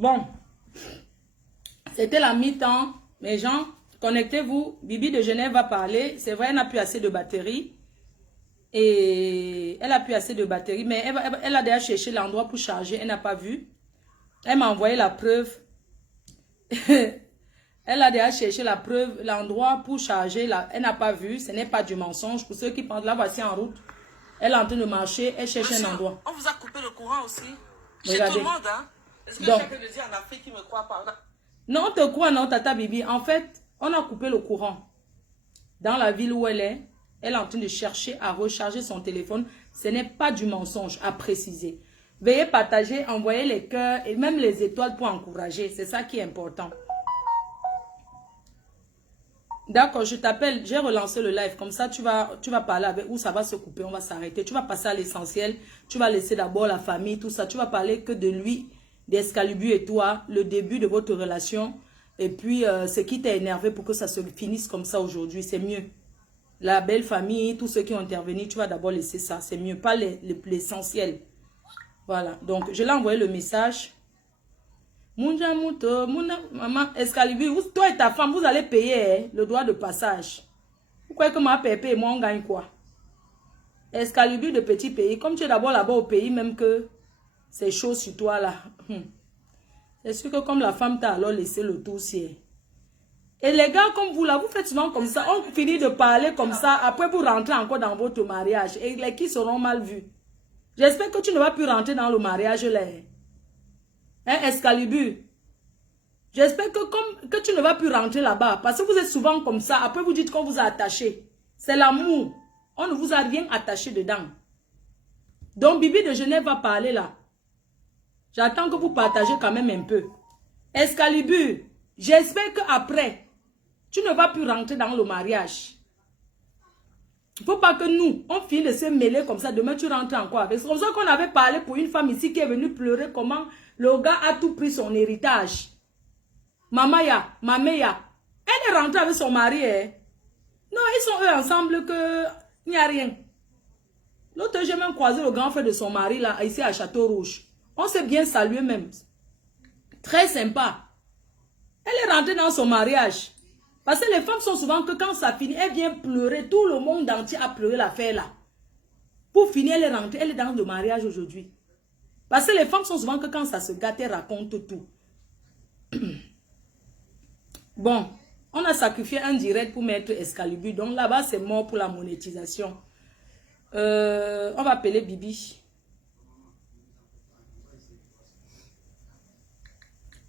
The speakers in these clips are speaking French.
Bon, c'était la mi-temps. Mes gens, connectez-vous. Bibi de Genève va parler. C'est vrai, elle n'a plus assez de batterie. Et elle a plus assez de batterie. Mais elle a déjà cherché l'endroit pour charger. Elle n'a pas vu. Elle m'a envoyé la preuve. Elle a déjà cherché la preuve, l'endroit pour charger. Elle n'a pas vu. Ce n'est pas du mensonge. Pour ceux qui pensent, là, voici en route. Elle est en train de marcher. Elle cherche un endroit. On vous a coupé le courant aussi. Regardez. Chez tout le monde, hein. Est-ce que Donc, j'ai pu le dire en Afrique qui me croit pas? Non, on te croit, non, Tata Bibi. En fait, on a coupé le courant. Dans la ville où elle est en train de chercher à recharger son téléphone. Ce n'est pas du mensonge, à préciser. Veuillez partager, envoyer les cœurs et même les étoiles pour encourager. C'est ça qui est important. D'accord, je t'appelle. J'ai relancé le live. Comme ça, tu vas parler avec où ça va se couper. On va s'arrêter. Tu vas passer à l'essentiel. Tu vas laisser d'abord la famille, tout ça. Tu vas parler que de lui, d'Excalibur et toi, le début de votre relation. Et puis, ce qui t'a énervé pour que ça se finisse comme ça aujourd'hui. C'est mieux. La belle famille, tous ceux qui ont intervenu, tu vas d'abord laisser ça. C'est mieux, pas l'essentiel. Voilà. Donc, je l'ai envoyé le message. Mounja Mouto, maman, Excalibur, toi et ta femme, vous allez payer le droit de passage. Vous croyez que ma pépé et moi, on gagne quoi? Excalibur de petit pays, comme tu es d'abord là-bas au pays, même que c'est chaud sur toi là. C'est sûr que comme la femme t'a alors laissé le tout ciel. Et les gars comme vous là, vous faites souvent comme ça, on finit de parler comme ça, après vous rentrez encore dans votre mariage. Et les qui seront mal vus. J'espère que tu ne vas plus rentrer dans le mariage là. Hein, Excalibur? J'espère que tu ne vas plus rentrer là-bas. Parce que vous êtes souvent comme ça. Après, vous dites qu'on vous a attaché. C'est l'amour. On ne vous a rien attaché dedans. Donc, Bibi de Genève va parler là. J'attends que vous partagez quand même un peu. Excalibur, j'espère qu'après, tu ne vas plus rentrer dans le mariage. Il ne faut pas que nous, on finisse de se mêler comme ça. Demain, tu rentres encore avec. C'est comme ça qu'on avait parlé pour une femme ici qui est venue pleurer comment le gars a tout pris son héritage. Mamaya, Mameya, elle est rentrée avec son mari. Hein? Non, ils sont eux ensemble que il n'y a rien. L'autre, j'ai même croisé le grand frère de son mari là, ici à Château-Rouge. On s'est bien salué même. Très sympa. Elle est rentrée dans son mariage. Parce que les femmes sont souvent que quand ça finit, elles viennent pleurer. Tout le monde entier a pleuré l'affaire là. Pour finir, elle est rentrée. Elle est dans le mariage aujourd'hui. Parce que les femmes sont souvent que quand ça se gâte, elles racontent tout. Bon, on a sacrifié un direct pour mettre Excalibur. Donc là-bas, c'est mort pour la monétisation. On va appeler Bibi.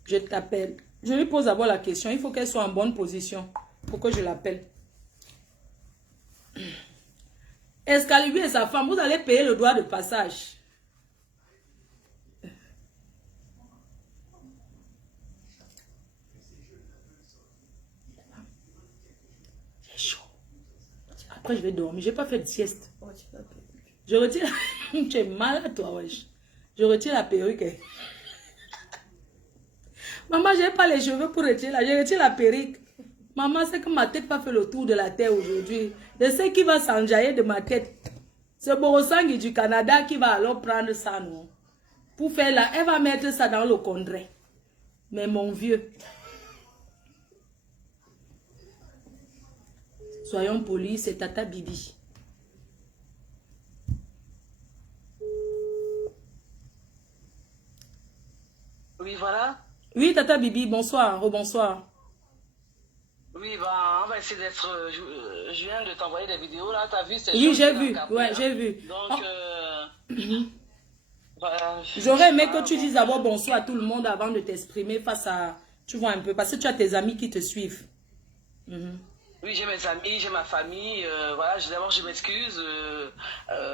Je t'appelle. Je lui pose d'abord la question. Il faut qu'elle soit en bonne position pour que je l'appelle. Excalibur et sa femme, vous allez payer le droit de passage. J'ai chaud. Après, je vais dormir. Je n'ai pas fait de sieste. Je retire. Tu es malade, toi, wesh. Je retire la perruque. Maman, je n'ai pas les cheveux pour retirer là. Je retire la perruque. Maman, c'est que ma tête n'a pas fait le tour de la terre aujourd'hui. Je sais qui va s'enjailler de ma tête. C'est Borosangui du Canada qui va alors prendre ça, non? Pour faire là, elle va mettre ça dans le congrès. Mais mon vieux. Soyons polis, c'est Tata Bibi. Oui, voilà. Oui, Tata Bibi, bonsoir, rebonsoir. Oui, bah, on va essayer d'être... je viens de t'envoyer des vidéos, là, t'as vu? Oui, j'ai vu, ouais, j'ai vu. Donc, voilà. J'aurais aimé que tu dises d'abord bonsoir à tout le monde avant de t'exprimer face à... Tu vois un peu, parce que tu as tes amis qui te suivent. Oui, j'ai mes amis, j'ai ma famille. Voilà, d'abord, je m'excuse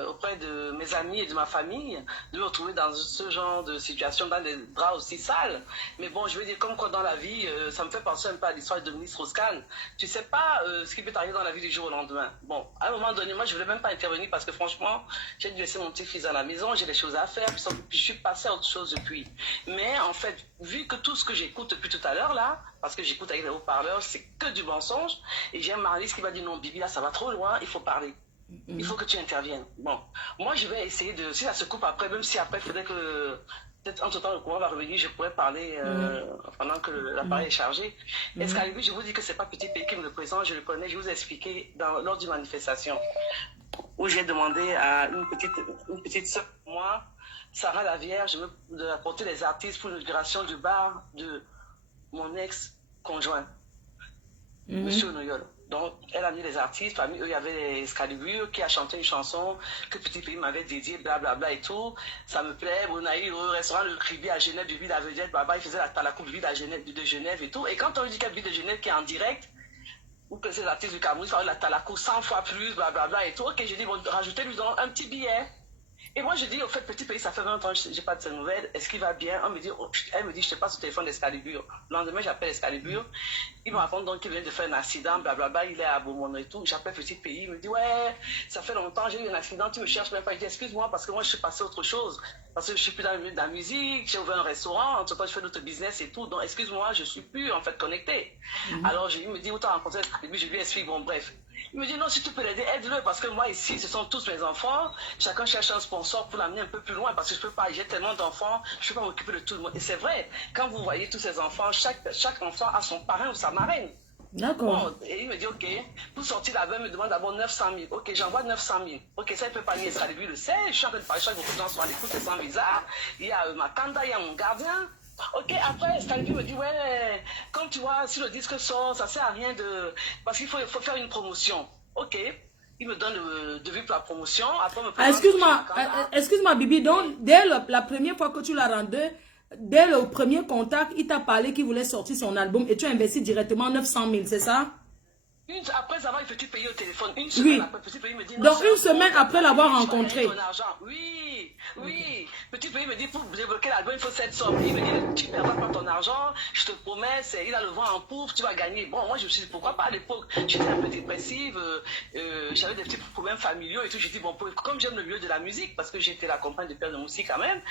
auprès de mes amis et de ma famille de me retrouver dans ce genre de situation, dans des draps aussi sales. Mais bon, je veux dire, comme quoi dans la vie, ça me fait penser un peu à l'histoire de Dominique Strauss-Kahn. Tu sais pas ce qui peut t'arriver dans la vie du jour au lendemain. Bon, à un moment donné, moi, je voulais même pas intervenir parce que franchement, j'ai dû laisser mon petit-fils à la maison, j'ai des choses à faire, puis je suis passée à autre chose depuis. Mais en fait, vu que tout ce que j'écoute depuis tout à l'heure, là, parce que j'écoute avec les haut-parleurs, c'est que du mensonge. Et j'ai un mari qui va dire non, Bibi, là, ça va trop loin, il faut parler. Il faut que tu interviennes. Bon, moi, je vais essayer de... Si ça se coupe après, même si après, il faudrait que peut-être entre-temps, le courant va revenir, je pourrais parler pendant que l'appareil est chargé. Excalibur, je vous dis que c'est pas Petit Pays qui me le présente, je le connais, je vous ai expliqué lors d'une manifestation où j'ai demandé à une petite soeur, moi, Sarah la Vierge, d'apporter les artistes pour l'inauguration du bar de mon ex-conjoint, Monsieur Noyol. Donc, elle a mis les artistes, parmi eux, il y avait Excalibur qui a chanté une chanson que Petit Pays m'avait dédiée, blablabla et tout. Ça me plaît. On a eu le restaurant Le Cribi à Genève, du Ville à Vedette, il faisait la coupe ville de Genève et tout. Et quand on dit qu'il y a Ville de Genève qui est en direct, ou que c'est l'artiste du Cameroun, ça va la Talakou 100 fois plus, blablabla et tout. Ok, j'ai dit, bon, rajoutez-lui donc un petit billet. Et moi, je dis, au fait, Petit Pays, ça fait 20 ans, je n'ai pas de ses nouvelles. Est-ce qu'il va bien? Elle me dit, je te passe au téléphone d'Excalibur. Le lendemain, j'appelle Excalibur. Il me raconte donc qu'il vient de faire un accident, blablabla. Il est à Beaumont et tout. J'appelle Petit Pays. Il me dit, ouais, ça fait longtemps, j'ai eu un accident. Tu me cherches même pas. Je dis, excuse-moi, parce que moi, je suis passé à autre chose. Parce que je suis plus dans le milieu de la musique. J'ai ouvert un restaurant. Entre-temps, je fais d'autres business et tout. Donc, excuse-moi, je suis plus, en fait, connecté. Alors, il me dit, où t'as rencontré Excalibur? Je lui explique, bon, bref. Il me dit non, si tu peux l'aider, aide-le parce que moi ici, ce sont tous mes enfants. Chacun cherche un sponsor pour l'amener un peu plus loin parce que je peux pas, j'ai tellement d'enfants, je peux pas m'occuper de tout le monde. Et c'est vrai, quand vous voyez tous ces enfants, chaque enfant a son parrain ou sa marraine. D'accord. Bon, et il me dit ok, pour sortir là-bas, il me demande d'abord 900 000. Ok, j'envoie 900 000. Ok, ça il peut pas nier, ça lui le sait. Je suis en train de parler, je beaucoup de gens sont à l'écoute, c'est sans visa. Il y a ma tanda, il y a mon gardien. Ok, après, Excalibur me dit, ouais, comme tu vois, si le disque sort, ça sert à rien de... Parce qu'il faut faire une promotion. Ok, il me donne le devis pour la promotion. Après, excuse-moi, Bibi, donc, dès la première fois que tu l'as rendu, dès le premier contact, il t'a parlé qu'il voulait sortir son album et tu as investi directement 900 000, c'est ça? Après avoir Petit Pays au téléphone, une semaine après, Petit Pays me dit... Donc, une semaine après l'avoir rencontré. Oui, oui. Petit Pays me dit, pour débloquer l'album, il faut cette somme. Il me dit, tu ne perdras pas ton argent, je te promets, il a le vent en poupe, tu vas gagner. Bon, moi, je me suis dit, pourquoi pas à l'époque? J'étais un peu dépressive, j'avais des petits problèmes familiaux et tout. J'ai dit, bon, comme j'aime le milieu de la musique, parce que j'étais la compagne de Père de Moussi quand même.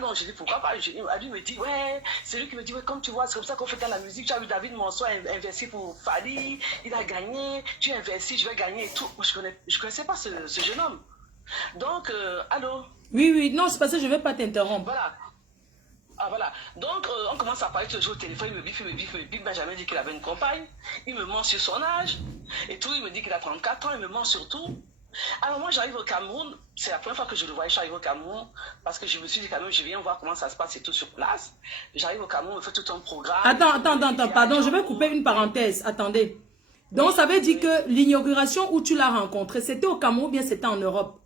Donc, j'ai dit, pourquoi pas? Lui me dit, ouais, c'est lui qui me dit, ouais, comme tu vois, c'est comme ça qu'on fait dans la musique. Tu as vu David Monceau investi pour Fali, il a gagné, tu investis, je vais gagner et tout. Moi, je connaissais pas ce jeune homme. Donc, allô? Oui, non, c'est parce que je ne vais pas t'interrompre. Voilà. Ah, voilà. Donc, on commence à parler tous les jours au téléphone, il me biffe. Benjamin dit qu'il avait une compagne. Il me ment sur son âge. Et tout, il me dit qu'il a 34 ans, il me ment sur tout. Alors, moi, j'arrive au Cameroun. C'est la première fois que je le voyais, je suis arrivé au Cameroun. Parce que je me suis dit, quand même, je viens voir comment ça se passe et tout sur place. J'arrive au Cameroun, on fait tout un programme. Attends, pardon, je vais couper une parenthèse. Attendez. Donc, ça veut dire que l'inauguration où tu l'as rencontré, c'était au Cameroun ou bien c'était en Europe?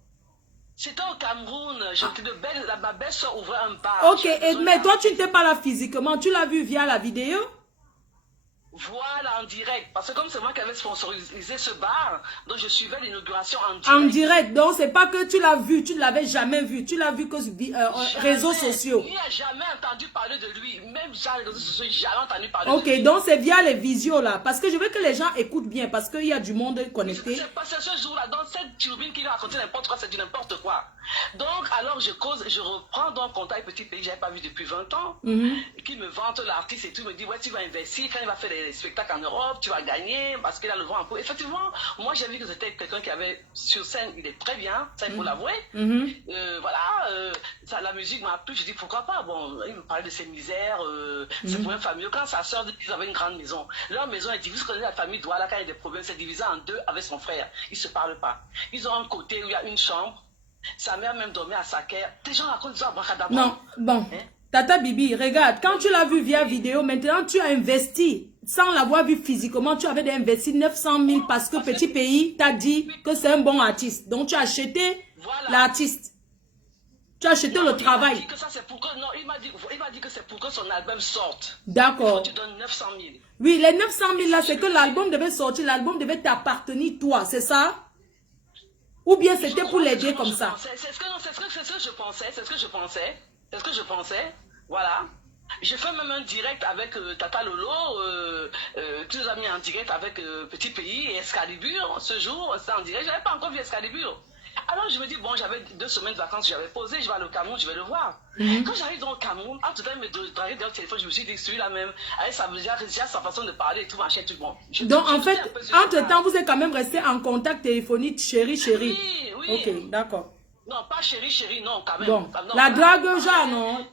C'était au Cameroun. Ma belle soeur ouvrait un bar. Ok, mais toi, tu n'étais pas là physiquement. Tu l'as vu via la vidéo? Voilà, en direct. Parce que comme c'est moi qui avais sponsorisé ce bar, donc je suivais l'inauguration en direct. En direct. Donc, c'est pas que tu l'as vu. Tu ne l'avais jamais vu. Tu l'as vu que sur réseaux sociaux. Il n'a jamais entendu parler de lui. Même sur les réseaux sociaux, j'ai jamais entendu parler de lui. Ok, donc c'est via les visios là. Parce que je veux que les gens écoutent bien. Parce qu'il y a du monde connecté. C'est pas ce jour-là. Donc, cette turbine qui a raconté n'importe quoi, c'est du n'importe quoi. Donc, alors, je reprends donc contact Petit Pays, je n'avais pas vu depuis 20 ans, qui me vante l'artiste et tout, il me dit, ouais, tu vas investir, quand il va faire des spectacles en Europe, tu vas gagner, parce qu'il a le vent un peu. Effectivement, moi, j'ai vu que c'était quelqu'un qui avait, sur scène, il est très bien, ça, il faut l'avouer. Voilà, la musique m'a plu, je dis, pourquoi pas? Bon, il me parlait de ses misères, ses problèmes familiaux. Quand sa soeur dit qu'ils avaient une grande maison, leur maison est divisée, vous connaissez la famille Douala, quand il y a des problèmes, c'est divisé en deux avec son frère. Ils ne se parlent pas. Ils ont un côté où il y a une chambre. Sa mère même dormait à sa caire. Des gens racontent ça à non, bon. Hein? Tata Bibi, regarde, quand tu l'as vu via vidéo, maintenant tu as investi. Sans l'avoir vu physiquement, tu avais investi 900 000 parce que Petit Pays t'a dit que c'est un bon artiste. Donc tu as acheté l'artiste. Tu as acheté le travail. Il m'a dit que ça c'est pour que, non, il m'a dit que c'est pour que son album sorte. D'accord. Tu donnes 900 000. Oui, les 900 000 là, c'est que l'album devait sortir. L'album devait t'appartenir toi, c'est ça? Ou bien c'était pour l'aider comme ça? C'est ce que je pensais. Voilà. J'ai fait même un direct avec Tata Lolo. Tu nous as mis en direct avec Petit Pays et Excalibur. Ce jour, c'était en direct. Je n'avais pas encore vu Excalibur. Alors je me dis, bon, j'avais 2 semaines de vacances, j'avais posé, je vais aller au Cameroun, je vais le voir. Quand j'arrive dans le Cameroun, en tout cas, il me draguait dans le téléphone, je me suis dit, celui-là même, avec sa façon de parler et tout, machin, tout bon. Donc en fait, entre-temps, vous êtes quand même resté en contact téléphonique, chérie. Oui. Ok, d'accord. Non, pas chérie, non, quand même. Bon, non, la drague, genre, non?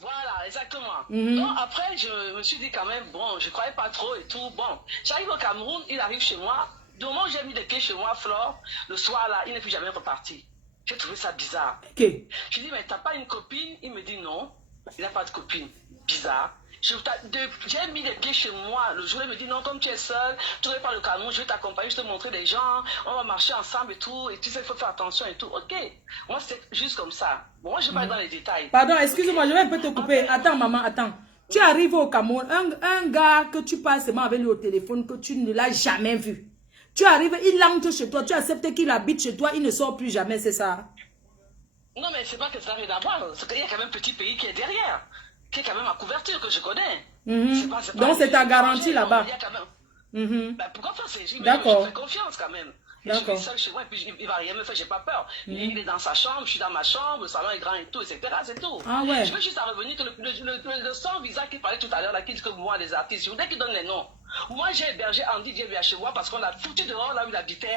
Voilà, exactement. Donc après, je me suis dit quand même, bon, je croyais pas trop et tout. Bon, j'arrive au Cameroun, il arrive chez moi. Du moment où j'ai mis les pieds chez moi, Flore, le soir là, il n'est plus jamais reparti. J'ai trouvé ça bizarre. Ok. Je dis, mais t'as pas une copine? Il me dit non, il n'a pas de copine. Bizarre. J'ai mis les pieds chez moi. Le jour, il me dit non, comme tu es seul, tu ne vas pas le Cameroun, je vais t'accompagner, je vais te montrer les gens, on va marcher ensemble et tout. Et tu sais, il faut faire attention et tout. Ok. Moi, c'était juste comme ça. Bon, moi, je vais pas dans les détails. Pardon, excuse-moi, je vais un peu te couper. Attends, maman, attends. Tu arrives au Cameroun, un gars que tu passes seulement avec lui au téléphone, que tu ne l'as jamais vu. Tu arrives, il entre chez toi, tu acceptes qu'il habite chez toi, il ne sort plus jamais, c'est ça? Non, mais c'est pas que ça n'a rien à voir. C'est qu'il y a quand même un petit pays qui est derrière, qui est quand même à couverture, que je connais. Donc, c'est ta garantie là-bas. Ben, pourquoi faire ça? D'accord. Je fais confiance quand même. Je D'accord. suis seul chez moi et puis il va rien me faire, j'ai pas peur. Il est dans sa chambre, je suis dans ma chambre, le salon est grand et tout, etc. C'est tout. Ah ouais. Je veux juste à revenir que le son visa qui parlait tout à l'heure, là, qui dit que moi, les artistes, je voudrais qu'il donne les noms. Moi, j'ai hébergé Andy Dieu chez moi parce qu'on l'a foutu dehors là où il habitait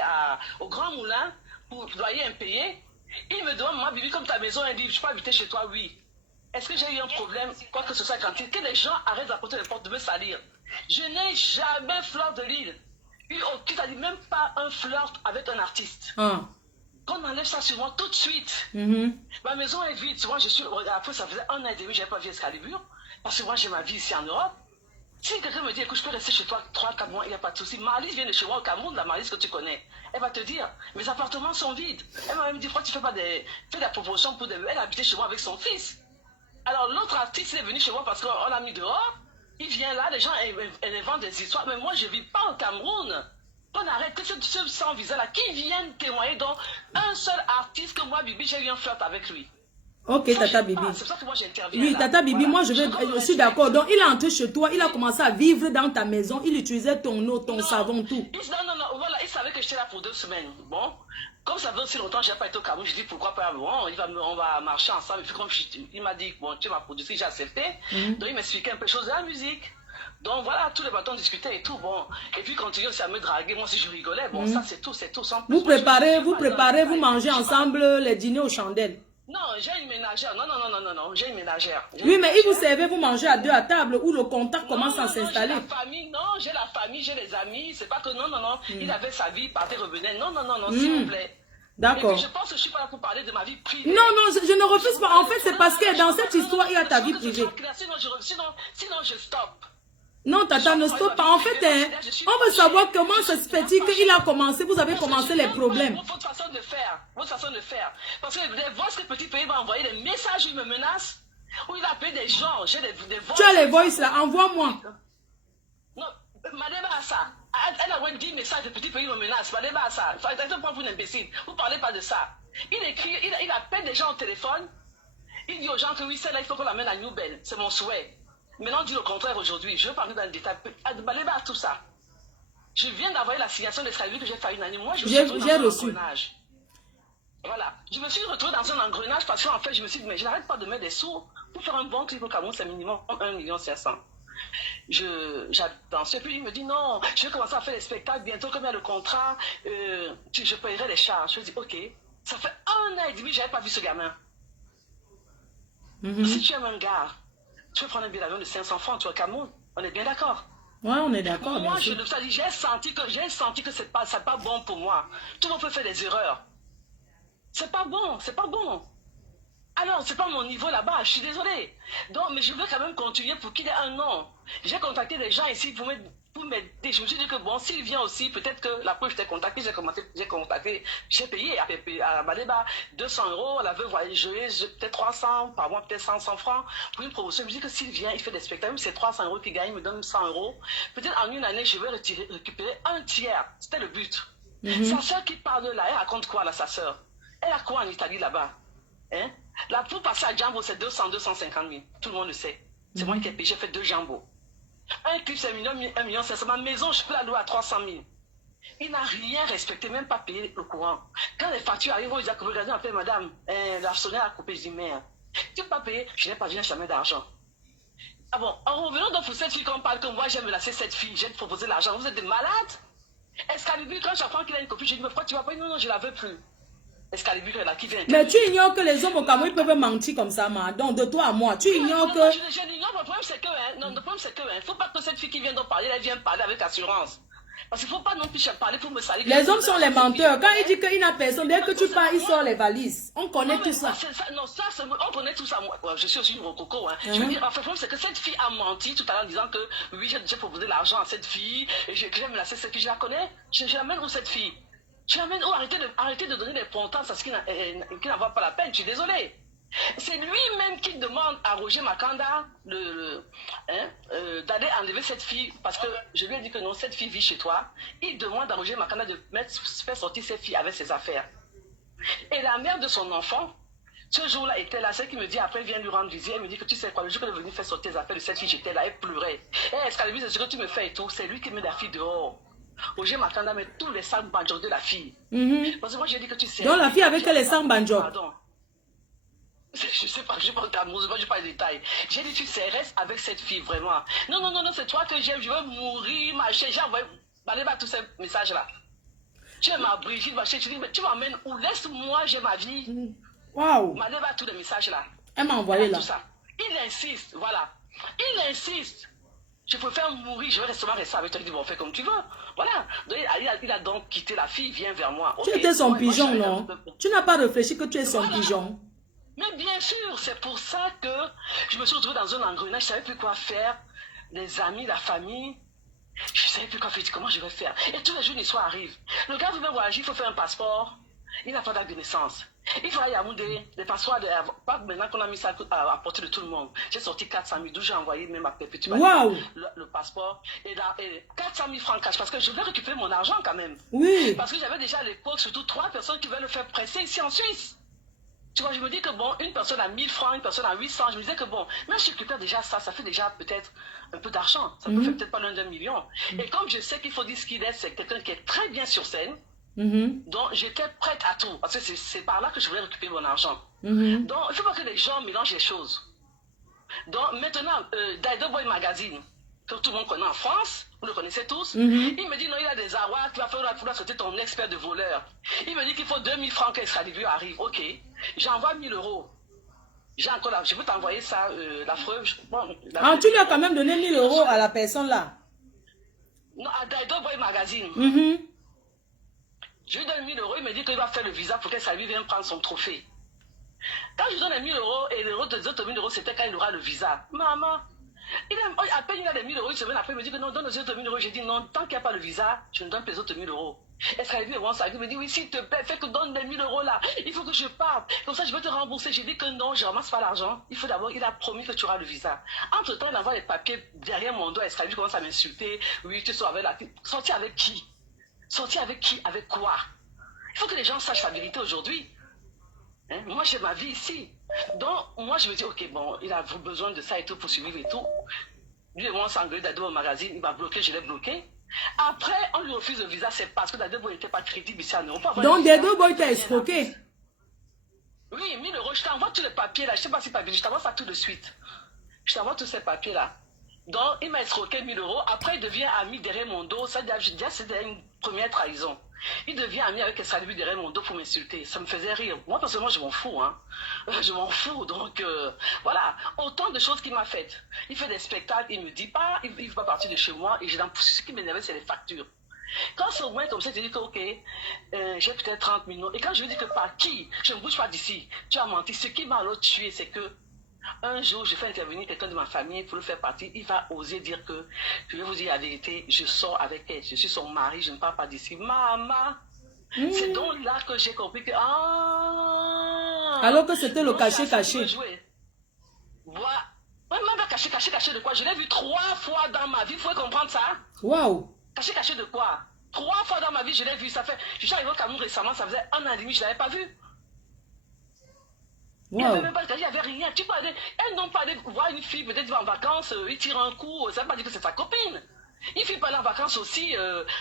au Grand Moulin pour loyer impayé. Il me demande, moi, Bibi, comme ta maison, il dit, je peux habiter chez toi, oui. Est-ce que j'ai eu un problème, quoi que ce soit quand que les gens arrêtent d'apporter les portes de me salir? Je n'ai jamais fleur de l'île. Tu t'as dit même pas un flirt avec un artiste. Qu'on enlève ça sur moi tout de suite. Ma maison est vide. Moi, après, ça faisait 1 an et demi, je n'avais pas vu Excalibur. Parce que moi, j'ai ma vie ici en Europe. Si quelqu'un me dit, écoute, je peux rester chez toi 3-4 mois, il n'y a pas de souci. Marlise vient de chez moi au Cameroun, la Marlise que tu connais. Elle va te dire, mes appartements sont vides. Elle m'a même dit, pourquoi tu fais pas des propositions pour des... Elle habitait chez moi avec son fils. Alors, l'autre artiste est venu chez moi parce qu'on l'a mis dehors. Il vient là, les gens inventent des histoires. Mais moi, je ne vis pas au Cameroun. On arrête que ce sans visa là, qui viennent témoigner donc un seul artiste que moi, Bibi, j'ai eu un flirt avec lui. Ok, Ça, Tata Bibi. c'est ça que moi j'interviens. Oui, là. Tata Bibi, Voilà. moi je suis d'accord. Donc, il est entré chez toi, il a commencé à vivre dans ta maison, il utilisait ton eau, ton savon, tout. Non, voilà, il savait que j'étais là pour 2 semaines. Bon, comme ça fait aussi longtemps que je n'ai pas été au Cameroun, je dis pourquoi pas, bon, on va marcher ensemble. Et puis comme il m'a dit, bon, tu m'as produit, j'ai accepté. Donc il m'expliquait un peu de choses de la musique. Donc voilà, tous les bâtons discutaient et tout, bon. Et puis il continuait aussi à me draguer, moi aussi je rigolais, bon, ça c'est tout, sans plus. Vous mangez ensemble les dîners aux chandelles. Non, j'ai une ménagère. Non, j'ai une ménagère. Oui, mais il vous servait, vous mangez à 2 à table où le contact commence à s'installer. J'ai la famille, j'ai les amis. C'est pas que non. Il avait sa vie, partait, revenait. Non, s'il vous plaît. D'accord. Et puis je pense que je suis pas là pour parler de ma vie privée. Non, je ne refuse pas. En fait, c'est parce que dans cette histoire, il y a ta vie privée. Sinon, je stoppe. Non, Tata, ne stoppe pas. En fait, on veut savoir comment ça se fait-il qu'il a commencé, vous avez commencé les problèmes. Votre façon de faire. Parce que les voix que Petit Pays m'a envoyé, des messages où il me menace, où il a appelé des gens, j'ai des voix. Tu as les voices là, envoie-moi. Non, Madame Assa, elle a envoyé 10 messages de Petit Pays me menace. Madame Assa, il faut prendre pour une imbécile. Vous ne parlez pas de ça. Il écrit, il appelle des gens au téléphone. Il dit aux gens que oui, celle-là, il faut qu'on l'amène à New Bell. C'est mon souhait. Maintenant, on dit le contraire aujourd'hui. Je veux parler dans le détail. Madame tout ça. Je viens d'envoyer la signation d'Excalibur que j'ai fait une année. Moi, je me suis retrouvée dans un engrenage. Voilà. Je me suis retrouvée dans un engrenage parce qu'en fait, je me suis dit, mais je n'arrête pas de mettre des sous. Pour faire un bon clip au Cameroun, c'est minimum 1 500 000. J'avance. Et puis, il me dit, non, je vais commencer à faire les spectacles. Bientôt, comme il y a le contrat, je paierai les charges. Je dis, ok. Ça fait 1 an et demi que je n'avais pas vu ce gamin. Si tu aimes un gars, tu veux prendre un billet d'avion de 500 francs, tu es au Cameroun. On est bien d'accord. Ouais, on est d'accord. Moi, j'ai senti que c'est pas bon pour moi. Tout le monde peut faire des erreurs. C'est pas bon. Alors, c'est pas mon niveau là-bas, je suis désolée. Donc, mais je veux quand même continuer pour qu'il ait un nom. J'ai contacté des gens ici pour m'aider. Je me suis dit que bon, s'il vient aussi, peut-être que la preuve, je t'ai contacté, j'ai payé à Madeba 200 €, elle avait voyagé, peut-être 300 par mois, peut-être 100 francs pour une promotion. Je me dis que s'il vient, il fait des spectacles, c'est 300 € qu'il gagne, il me donne 100 €. Peut-être en une année, je vais récupérer un tiers. C'était le but. Sa soeur qui parle là, elle raconte quoi là, sa soeur? Elle a quoi en Italie là-bas? Hein? Là, pour passer à Jambo, c'est 200-250 000. Tout le monde le sait. C'est moi qui ai payé, j'ai fait 2 Jambo. Un clip, c'est 1 million, c'est ma maison, je peux la louer à 300 000. Il n'a rien respecté, même pas payé le courant. Quand les factures arrivent, on dit que regardez, on appelle madame, la sonnerie a coupé, je dis merde. Tu n'as pas payé, je n'ai jamais d'argent. Ah bon, en revenant donc pour cette fille qu'on parle, que moi j'ai menacé cette fille, j'ai proposé l'argent, vous êtes des malades? Excalibur, quand j'apprends qu'il a une copine, je dis mais pourquoi tu vas pas? Non, je ne la veux plus. Excalibur là, qui vient Mais tu ignores que les hommes au Cameroun peuvent mentir comme ça, ma. Donc, de toi à moi, tu ignores que... Je l'ignore, le problème c'est que, le problème c'est que, faut pas que cette fille qui vient de parler, elle vienne parler avec assurance. Parce qu'il ne faut pas non plus parler pour me salir. Les hommes sont les menteurs. Quand il dit qu'il n'a personne, dès que tu pars, il sort les valises. On connaît tout ça. On connaît tout ça. Moi, je suis aussi une rococo. Hein. Je veux dire, en fait, c'est que cette fille a menti tout à l'heure en disant que oui, j'ai proposé l'argent à cette fille et que j'aime la cette fille. Je la connais. Je l'amène où cette fille? Je l'amène où? Arrêtez de donner des importances à ce qui n'en va pas la peine. Je suis désolée. C'est lui-même qui demande à Roger Makanda d'aller enlever cette fille parce que je lui ai dit que non, cette fille vit chez toi. Il demande à Roger Makanda de faire sortir cette fille avec ses affaires. Et la mère de son enfant, ce jour-là, était là. Celle qui me dit après, vient lui rendre visite. Elle me dit que tu sais quoi, le jour qu'elle est venue faire sortir les affaires de cette fille, j'étais là, elle pleurait. Est-ce qu'elle dit c'est ce que tu me fais et tout? C'est lui qui met la fille dehors. Roger Makanda met tous les sacs banjos de la fille. Parce que moi, j'ai dit que tu sais. Donc la fille avec les sacs banjos. Pardon. Je sais pas, je parle d'amour, je parle des détails. J'ai dit, tu sais, reste avec cette fille, vraiment. Non, c'est toi que j'aime, je veux mourir, machin. J'ai envoyé, tous ces messages-là. Tu es ma Brigitte, machin, tu dis, mais tu m'emmènes où? Laisse-moi, j'ai ma vie. Waouh. Maleba, tous les messages-là. Elle m'a envoyé là. Tout ça. Il insiste, voilà. Il insiste. Je préfère mourir, je vais rester avec toi. Il dit, bon, fais comme tu veux. Voilà. Donc, il a donc quitté la fille, vient vers moi. Tu étais son pigeon, non? Tu n'as pas réfléchi que tu es son pigeon. Mais bien sûr, c'est pour ça que je me suis retrouvée dans un engrenage, je ne savais plus quoi faire. Les amis, la famille, je ne savais plus quoi faire, comment je vais faire. Et tous les jours, une histoire arrive. Le gars veut même voyager, il faut faire un passeport. Il n'a pas d'acte de naissance. Il faut aller à Yaoundé, les passeports, pas maintenant qu'on a mis ça à portée de tout le monde. J'ai sorti 400 000, d'où j'ai envoyé même à perpétuité le passeport. Et 400 000 francs cash, parce que je voulais récupérer mon argent quand même. Oui. Parce que j'avais déjà à l'époque surtout 3 personnes qui veulent le faire presser ici en Suisse. Tu vois, je me dis que bon, une personne a 1000 francs, une personne a 800. Je me disais que bon, même si je récupère déjà ça, ça fait déjà peut-être un peu d'argent. Ça peut faire peut-être pas loin d'1 million. Et comme je sais qu'il faut dire ce qu'il est, c'est quelqu'un qui est très bien sur scène. Donc j'étais prête à tout. Parce que c'est par là que je voulais récupérer mon argent. Donc il ne faut pas que les gens mélangent les choses. Donc maintenant, Daido Boy Magazine, que tout le monde connaît en France, vous le connaissez tous, il me dit non, il a des awards, tu vas faire sauter ton expert de voleur. Il me dit qu'il faut 2000 francs qu'Excalibur arrive. Ok, j'envoie 1000 euros. J'ai encore je peux t'envoyer ça, la preuve. Bon, tu lui as quand même donné 1000 euros à la personne là? Non, à Daido Boy Magazine. Je lui donne 1000 euros, il me dit qu'il va faire le visa pour qu'Excalibur vienne prendre son trophée. Quand je donne les 1000 euros et les autres 1000 euros, c'était quand il aura le visa. Maman, à peine il a les 1000 euros, une semaine après, il me dit que non, donne les autres 1000 euros. J'ai dit non, tant qu'il n'y a pas le visa, je ne donne pas les autres 1000 euros. Est-ce qu'elle il me dit oui, s'il te plaît, fais que donne les 1000 euros là. Il faut que je parte. Comme ça, je vais te rembourser. J'ai dit que non, je ne ramasse pas l'argent. Il faut d'abord, il a promis que tu auras le visa. Entre temps, il envoie les papiers derrière mon dos. Est-ce qu'elle commence à m'insulter? Oui, tu sors avec la. Sortir avec qui? Sortir avec qui? Avec quoi? Il faut que les gens sachent la vérité aujourd'hui. Hein? Moi, j'ai ma vie ici. Donc, moi, je me dis, ok, bon, il a besoin de ça et tout pour suivre et tout. Lui et moi, on s'est engueulé d'Adebo au magazine, il m'a bloqué, je l'ai bloqué. Après, on lui refuse le visa, c'est parce que D'Adebo n'était pas crédible ici en Europe. Donc, D'Adebo t'a escroqué? Oui, 1000 euros, je t'envoie tous les papiers là, je ne sais pas si je t'envoie ça tout de suite. Je t'envoie tous ces papiers là. Donc, il m'a escroqué 1000 euros. Après, il devient ami derrière mon dos. Ça, c'était une première trahison. Il devient ami avec Excalibur derrière mon dos pour m'insulter. Ça me faisait rire. Moi, personnellement, je m'en fous. Hein. Je m'en fous. Donc, voilà. Autant de choses qu'il m'a faites. Il fait des spectacles, il ne me dit pas, il ne veut pas partir de chez moi. Et ce qui m'énervait, c'est les factures. Quand c'est au moins comme ça, je dis que, ok, j'ai peut-être 30 millions. Et quand je lui dis que par qui, je ne bouge pas d'ici, tu as menti. Ce qui m'a alors tué, c'est que un jour, je fais intervenir quelqu'un de ma famille pour le faire partir. Il va oser dire que, je vais vous dire la vérité, je sors avec elle. Je suis son mari, je ne pars pas d'ici. Maman, c'est donc là que j'ai compris que... alors que c'était le caché-caché. Voilà. Même caché de quoi? Je l'ai vu 3 fois dans ma vie. Vous pouvez comprendre ça? Waouh. Caché de quoi? 3 fois dans ma vie, je l'ai vu. Ça fait... Je suis arrivé au Cameroun récemment, ça faisait 1 an et demi, je ne l'avais pas vu. Wow. Il n'y avait même pas de il n'y avait rien. Tu peux aller, elles n'ont pas allé voir une fille, peut-être en vacances, il tire un coup, ça ne veut pas dire que c'est sa copine. Une fille peut aller en vacances aussi,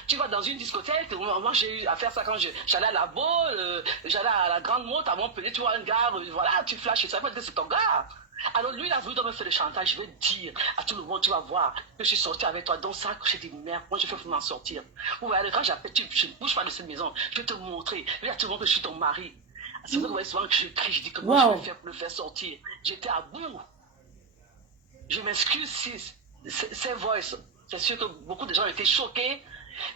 tu vas dans une discothèque, moi j'ai eu à faire ça quand j'allais à la Baule, j'allais à la Grande Motte, à Montpellier, tu vois un gars, voilà, tu flashes, ça veut pas dire que c'est ton gars. Alors lui, il a voulu me faire le chantage, je vais dire à tout le monde, tu vas voir, que je suis sorti avec toi, donc ça, j'ai dit merde, moi je fais pour m'en sortir. Vous voyez, quand j'appelle, je ne bouge pas de cette maison, je vais te montrer, je vais dire à tout le monde que je suis ton mari. C'est vrai que souvent que je crie, je dis que moi je vais faire pour le faire sortir. J'étais à bout. Je m'excuse si ces voices, c'est sûr que beaucoup de gens étaient choqués,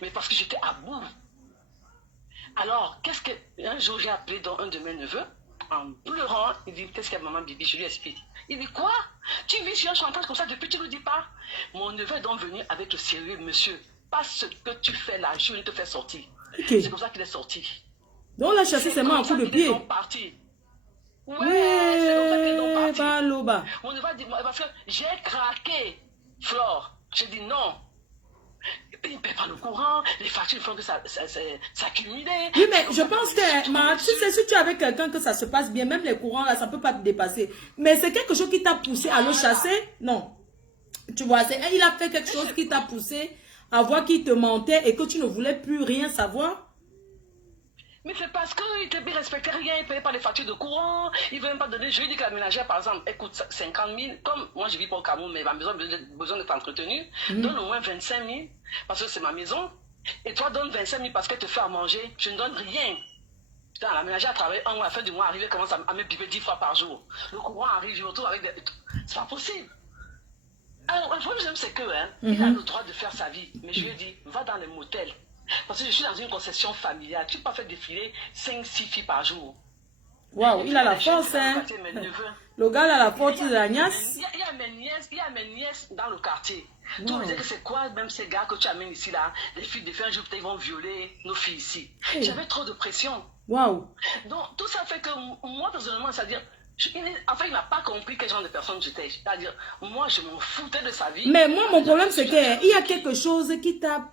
mais parce que j'étais à bout. Alors, un jour j'ai appelé un de mes neveux, en pleurant, il dit, qu'est-ce qu'il y a maman Bibi? Je lui explique. Il dit, quoi? Tu vis sur un chantage comme ça depuis tu ne le dis pas? Mon neveu est donc venu avec le sérieux, monsieur, pas ce que tu fais là, je vais te faire sortir. Okay. C'est comme ça qu'il est sorti. Donc la chassé c'est moi un coup de pied. Parti. Ouais, c'est comme ça qu'ils sont partis. Baloba. Mon neveu dit, parce que j'ai craqué, Flore. J'ai dit non. Il ne paie pas le courant, les factures font que ça s'accumuler. Oui, mais je pense que, tu sais, si tu es avec quelqu'un que ça se passe bien, même les courants là, ça ne peut pas te dépasser. Mais c'est quelque chose qui t'a poussé à le chasser? Non. Tu vois, il a fait quelque chose qui t'a poussé à voir qu'il te mentait et que tu ne voulais plus rien savoir? Mais c'est parce qu'il ne respectait rien, il ne payait pas les factures de courant, il ne veut même pas donner. Je lui ai dit que la ménagère, par exemple, elle coûte 50 000. Comme moi, je vis pas au Cameroun, mais ma maison a besoin d'être entretenue. Donne au moins 25 000, parce que c'est ma maison. Et toi, donne 25 000 parce qu'elle te fait à manger. Je ne donne rien. Putain, la ménagère a travaillé un mois, à la fin du mois, arrive, elle commence à me piper 10 fois par jour. Le courant arrive, je me retrouve avec des... C'est pas possible. Alors, le problème, c'est que, il a le droit de faire sa vie. Mais je lui ai dit, va dans les motels. Parce que je suis dans une concession familiale. Tu ne peux pas faire défiler 5-6 filles par jour. Waouh, il a la force, hein. Le gars a la force de la nièce. Il y a mes nièces dans le quartier. Tu me disais que c'est quoi, même ces gars que tu amènes ici, là, les filles de fin un jour, peut-être ils vont violer nos filles ici. J'avais trop de pression. Waouh. Donc, tout ça fait que moi, personnellement, c'est-à-dire, enfin, il n'a pas compris quel genre de personne j'étais. C'est-à-dire, moi, je m'en foutais de sa vie. Mais moi, mon problème, c'est qu'il y a quelque chose qui t'a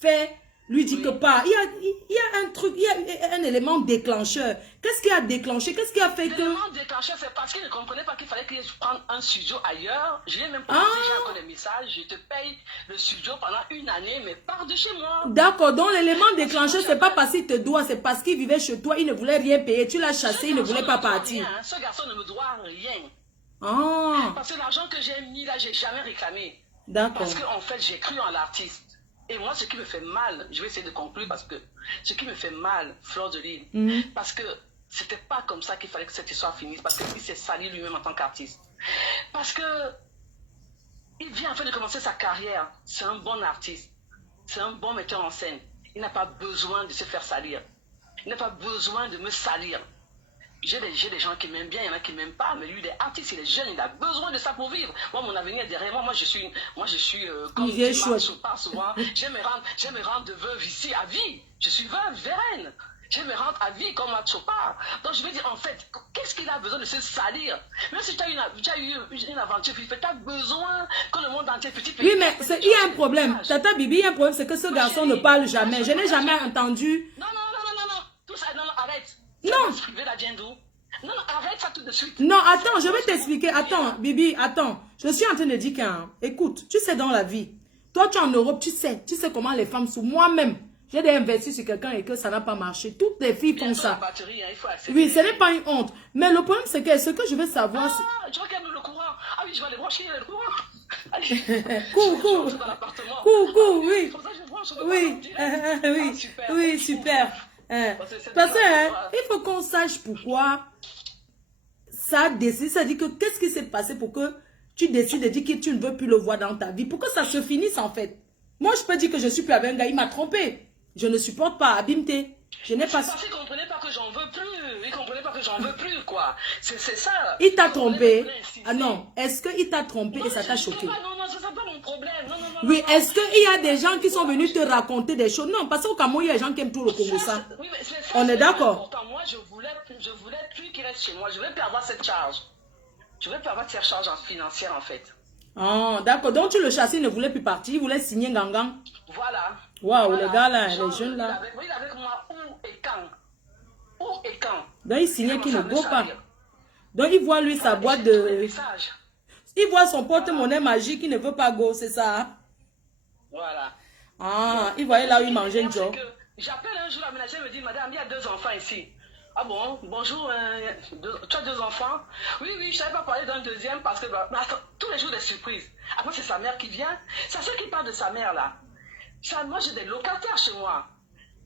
fait... lui dit que pas. Il y a un truc, il y a un élément déclencheur. Qu'est-ce qui a déclenché? Qu'est-ce qui a fait que... L'élément déclencheur, c'est parce qu'il ne comprenait pas qu'il fallait que je prenne un studio ailleurs. Je n'ai même pas dit, j'ai encore des messages, je te paye le studio pendant 1 année, mais pars de chez moi. D'accord, donc l'élément déclencheur, c'est pas parce qu'il te doit, c'est parce qu'il vivait chez toi, il ne voulait rien payer. Tu l'as chassé, il ne voulait pas partir. Rien, ce garçon ne me doit rien. Ah. Parce que l'argent que j'ai mis là, j'ai jamais réclamé. D'accord. Parce qu'en fait, j'ai cru en l'artiste. Et moi, ce qui me fait mal, je vais essayer de conclure parce que ce qui me fait mal, Fleur de Lille, parce que c'était pas comme ça qu'il fallait que cette histoire finisse, parce qu'il s'est sali lui-même en tant qu'artiste. Parce que il vient en fait de commencer sa carrière, c'est un bon artiste, c'est un bon metteur en scène. Il n'a pas besoin de se faire salir. Il n'a pas besoin de me salir. J'ai des gens qui m'aiment bien, il y en a qui ne m'aiment pas, mais lui, il est artiste, il est jeune, il a besoin de ça pour vivre. Moi, mon avenir est derrière moi. Moi, je suis comme dit Marc souvent, je me rendre de veuve ici à vie. Je suis veuve, Vérène. Je me rendre à vie comme Matsopa. Donc, je veux dire, en fait, qu'est-ce qu'il a besoin de se salir? Même si tu as eu une aventure, tu as besoin que le monde entier, petit Oui, mais il y a un problème. Tata Bibi, il y a un problème, c'est que ce garçon ne parle jamais. Je n'ai jamais entendu. Non. Tout ça, non, arrête. Non. Non, arrête ça tout de suite. Non, attends, je vais t'expliquer. Attends, Bibi, attends. Je suis en train de dire écoute, tu sais dans la vie, toi tu es en Europe, tu sais comment les femmes sont. Moi-même, j'ai investi sur quelqu'un et que ça n'a pas marché. Toutes les filles font ça. Batterie, hein, oui, ce n'est pas une honte. Mais le problème, c'est que ce que je veux savoir... tu regardes le courant. Ah oui, je vais aller brancher le courant. Cours, oui. Oui, super. Parce que il faut qu'on sache pourquoi ça a décidé. Ça dit que qu'est-ce qui s'est passé pour que tu décides de dire que tu ne veux plus le voir dans ta vie. Pour que ça se finisse en fait. Moi je peux dire que je suis plus avec un gars, il m'a trompé. Je ne supporte pas, abîme-t. Je n'ai pas... Parce qu'il ne comprenait pas que j'en veux plus. Il ne comprenait pas que j'en veux plus, quoi. C'est ça. Il t'a trompé. Ah non, est-ce qu'il t'a trompé et ça t'a choqué? Non, c'est pas mon problème. Non. Oui, est-ce qu'il y a des gens qui sont venus te raconter des choses? Non, parce qu'au Cameroun, il y a des gens qui aiment tout le Congo ça. Oui, mais on est d'accord. Moi, je voulais plus qu'il reste chez moi. Je voulais plus avoir cette charge. Je voulais plus avoir cette charge financière, en fait. Ah, d'accord. Donc, tu le chassais, il ne voulait plus partir. Il voulait signer Gangan. Voilà. Waouh, les gars là, les jeunes là. Il est avec moi où et quand. Donc, il signait qu'il ne go pas. Donc, il voit lui sa boîte de... Il voit son porte-monnaie magique, il ne veut pas go, c'est ça? Voilà. Ah, il voyait là où il mangeait une job. J'appelle un jour la ménagère, me dit, madame, il y a 2 enfants ici. Ah bon, bonjour, tu as 2 enfants? Oui, je ne savais pas parler d'un deuxième parce que, attends, tous les jours des surprises. Après, c'est sa mère qui vient. C'est celle qui parle de sa mère là. Moi, j'ai des locataires chez moi.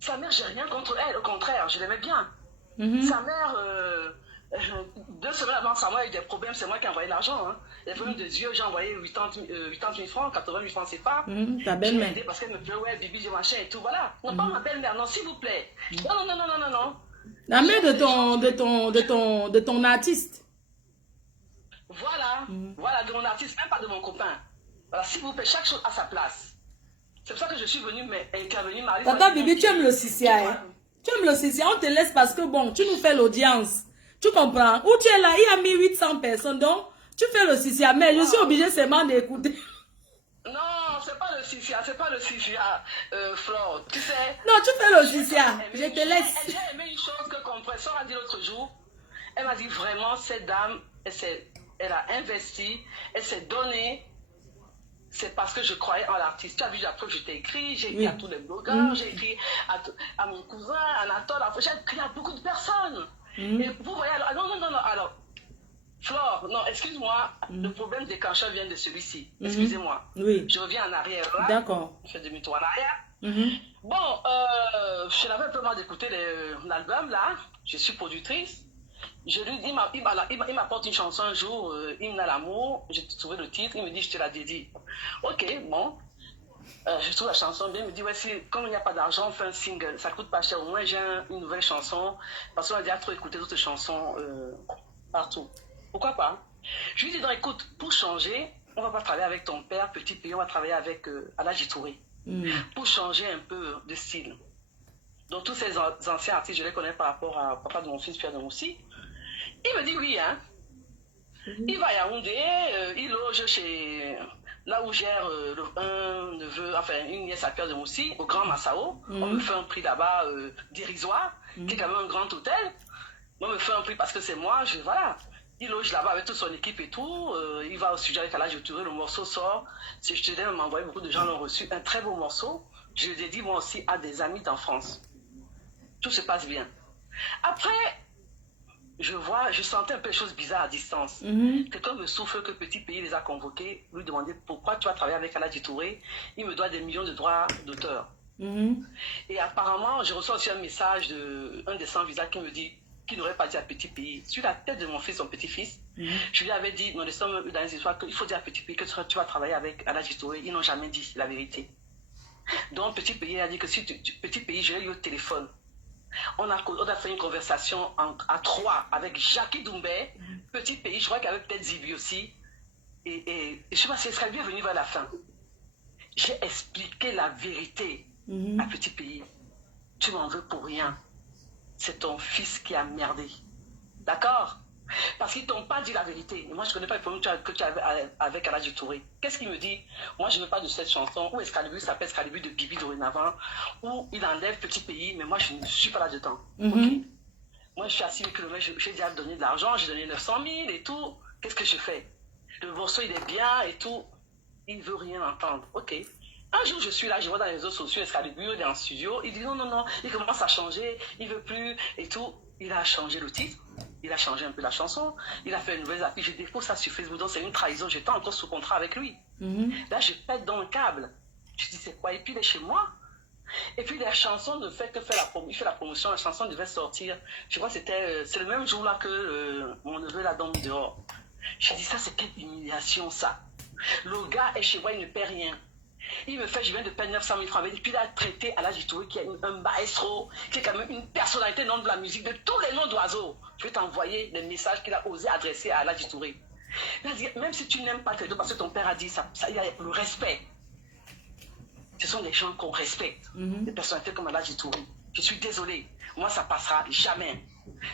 Sa mère, j'ai rien contre elle, au contraire, je l'aimais bien. Sa mère, 2 semaines avant, sa mère a eu des problèmes, c'est moi qui ai envoyé l'argent. Hein. Les problèmes de Dieu, j'ai envoyé 80 000 francs, 80 000 francs, c'est pas. Ta belle-mère. Parce qu'elle me dit, ouais, bibi, j'ai machin et tout, voilà. Non, pas ma belle-mère, non, s'il vous plaît. Non, non, non, non, non, non. La mère de ton artiste. Voilà, voilà, de mon artiste, même pas de mon copain. Voilà, s'il vous plaît, chaque chose à sa place. C'est pour ça que je suis venue intervenir, Marie. Tata Bibi, tu aimes le Sissia, hein? Tu aimes le Sissia, on te laisse parce que bon, tu nous fais l'audience. Tu comprends? Où tu es là, il y a 1800 personnes, donc tu fais le Sissia, mais je suis obligée seulement d'écouter. Non, c'est pas le Sissia, Flore, tu sais. Non, tu fais le Sissia, je te laisse. J'ai aimé une chose que Compressor a dit l'autre jour. Elle m'a dit vraiment, cette dame, elle a investi, elle s'est donnée. C'est parce que je croyais en l'artiste. Tu as vu, après, je t'ai écrit, j'ai écrit à tous les blogueurs, j'ai écrit à mon cousin, à Anatole, j'ai écrit à beaucoup de personnes. Et vous voyez, alors, non, non, non, non, alors, Flore, non, excuse-moi, le problème déclencheur vient de celui-ci. Excusez-moi. Oui. Je reviens en arrière. D'accord. Je fais demi-tour en arrière. Bon, je n'avais pas marre d'écouter l'album, là. Je suis productrice. Je lui dis, il m'apporte une chanson un jour, Hymne à l'amour. J'ai trouvé le titre, il me dit, je te la dédie. Ok, bon. Je trouve la chanson bien, il me dit, ouais, comme il n'y a pas d'argent, on fait un single, ça coûte pas cher, au moins j'ai une nouvelle chanson, parce qu'on a déjà trop écouté d'autres chansons partout. Pourquoi pas? Je lui dis, non, écoute, pour changer, on va pas travailler avec ton père, petit pays, on va travailler avec Aladji Touré, pour changer un peu de style. Donc tous ces anciens artistes, je les connais par rapport à papa de mon fils, Pierre de Moussi. Il me dit oui, hein. Il va à Yaoundé, il loge chez... Là où gère un neveu, enfin une nièce à Pierre de Moussi, au Grand Massao. On me fait un prix là-bas dérisoire, qui est quand même un grand hôtel. On me fait un prix parce que c'est moi, voilà. Il loge là-bas avec toute son équipe et tout. Il va au studio avec Aladji Touré, le morceau sort. Si je te dis, m'envoyer, beaucoup de gens l'ont reçu. Un très beau morceau. Je le dédie moi aussi à des amis en France. Tout se passe bien. Après, je sentais un peu les choses bizarres à distance. Quelqu'un me souffle que Petit Pays les a convoqués, lui demander pourquoi tu vas travailler avec Aladji Touré. Il me doit des millions de droits d'auteur. Et apparemment, je reçois aussi un message d'un des 100 visas qui me dit qu'il n'aurait pas dit à Petit Pays. Sur la tête de mon fils, son petit-fils, je lui avais dit, nous sommes dans les histoires, qu'il faut dire à Petit Pays que tu vas travailler avec Aladji Touré. Ils n'ont jamais dit la vérité. Donc Petit Pays a dit que si Petit Pays, je l'ai eu au téléphone. On a fait une conversation à 3 avec Jackie Doumbé, Petit Pays, je crois qu'il y avait peut-être Zibi aussi. Et je ne sais pas si Escalier est venu vers la fin. J'ai expliqué la vérité à Petit Pays. Tu m'en veux pour rien. C'est ton fils qui a merdé. D'accord? Parce qu'ils t'ont pas dit la vérité. Moi, je ne connais pas le problème que tu avais avec Aladji Touré. Qu'est-ce qu'il me dit? Moi, je ne veux pas de cette chanson où Escalibu s'appelle Escalibu de Bibi dorénavant, où il enlève Petit Pays, mais moi, je ne suis pas là-dedans. Okay? Moi, je suis à 6 000 km, j'ai déjà donné de l'argent, j'ai donné 900 000 et tout. Qu'est-ce que je fais? Le morceau, il est bien et tout. Il ne veut rien entendre. Ok. Un jour, je suis là, je vois dans les réseaux sociaux, Escalibu, il est en studio. Il dit non, non, non, il commence à changer, il ne veut plus et tout. Il a changé le titre. Il a changé un peu la chanson. Il a fait une nouvelle affiche. Je dépose ça sur Facebook. Donc, c'est une trahison. J'étais encore sous contrat avec lui. Là, je pète dans le câble. Je dis, c'est quoi? Et puis, il est chez moi. Et puis, la chanson ne fait que faire il fait la promotion. La chanson devait sortir. Je crois que c'est le même jour-là que mon neveu l'a dormi dehors. Je dis, ça, c'est quelle humiliation, ça. Le gars est chez moi, il ne paie rien. Il me fait, je viens de perdre 900 000 francs. Et puis il a traité Aladji Touré, qui est un maestro, qui est quand même une personnalité non de la musique, de tous les noms d'oiseaux. Je vais t'envoyer les messages qu'il a osé adresser à Aladji Touré. Il a dit, même si tu n'aimes pas Credo, parce que ton père a dit ça, il y a le respect. Ce sont des gens qu'on respecte. Des personnalités comme Aladji Touré. Je suis désolé. Moi, ça passera jamais.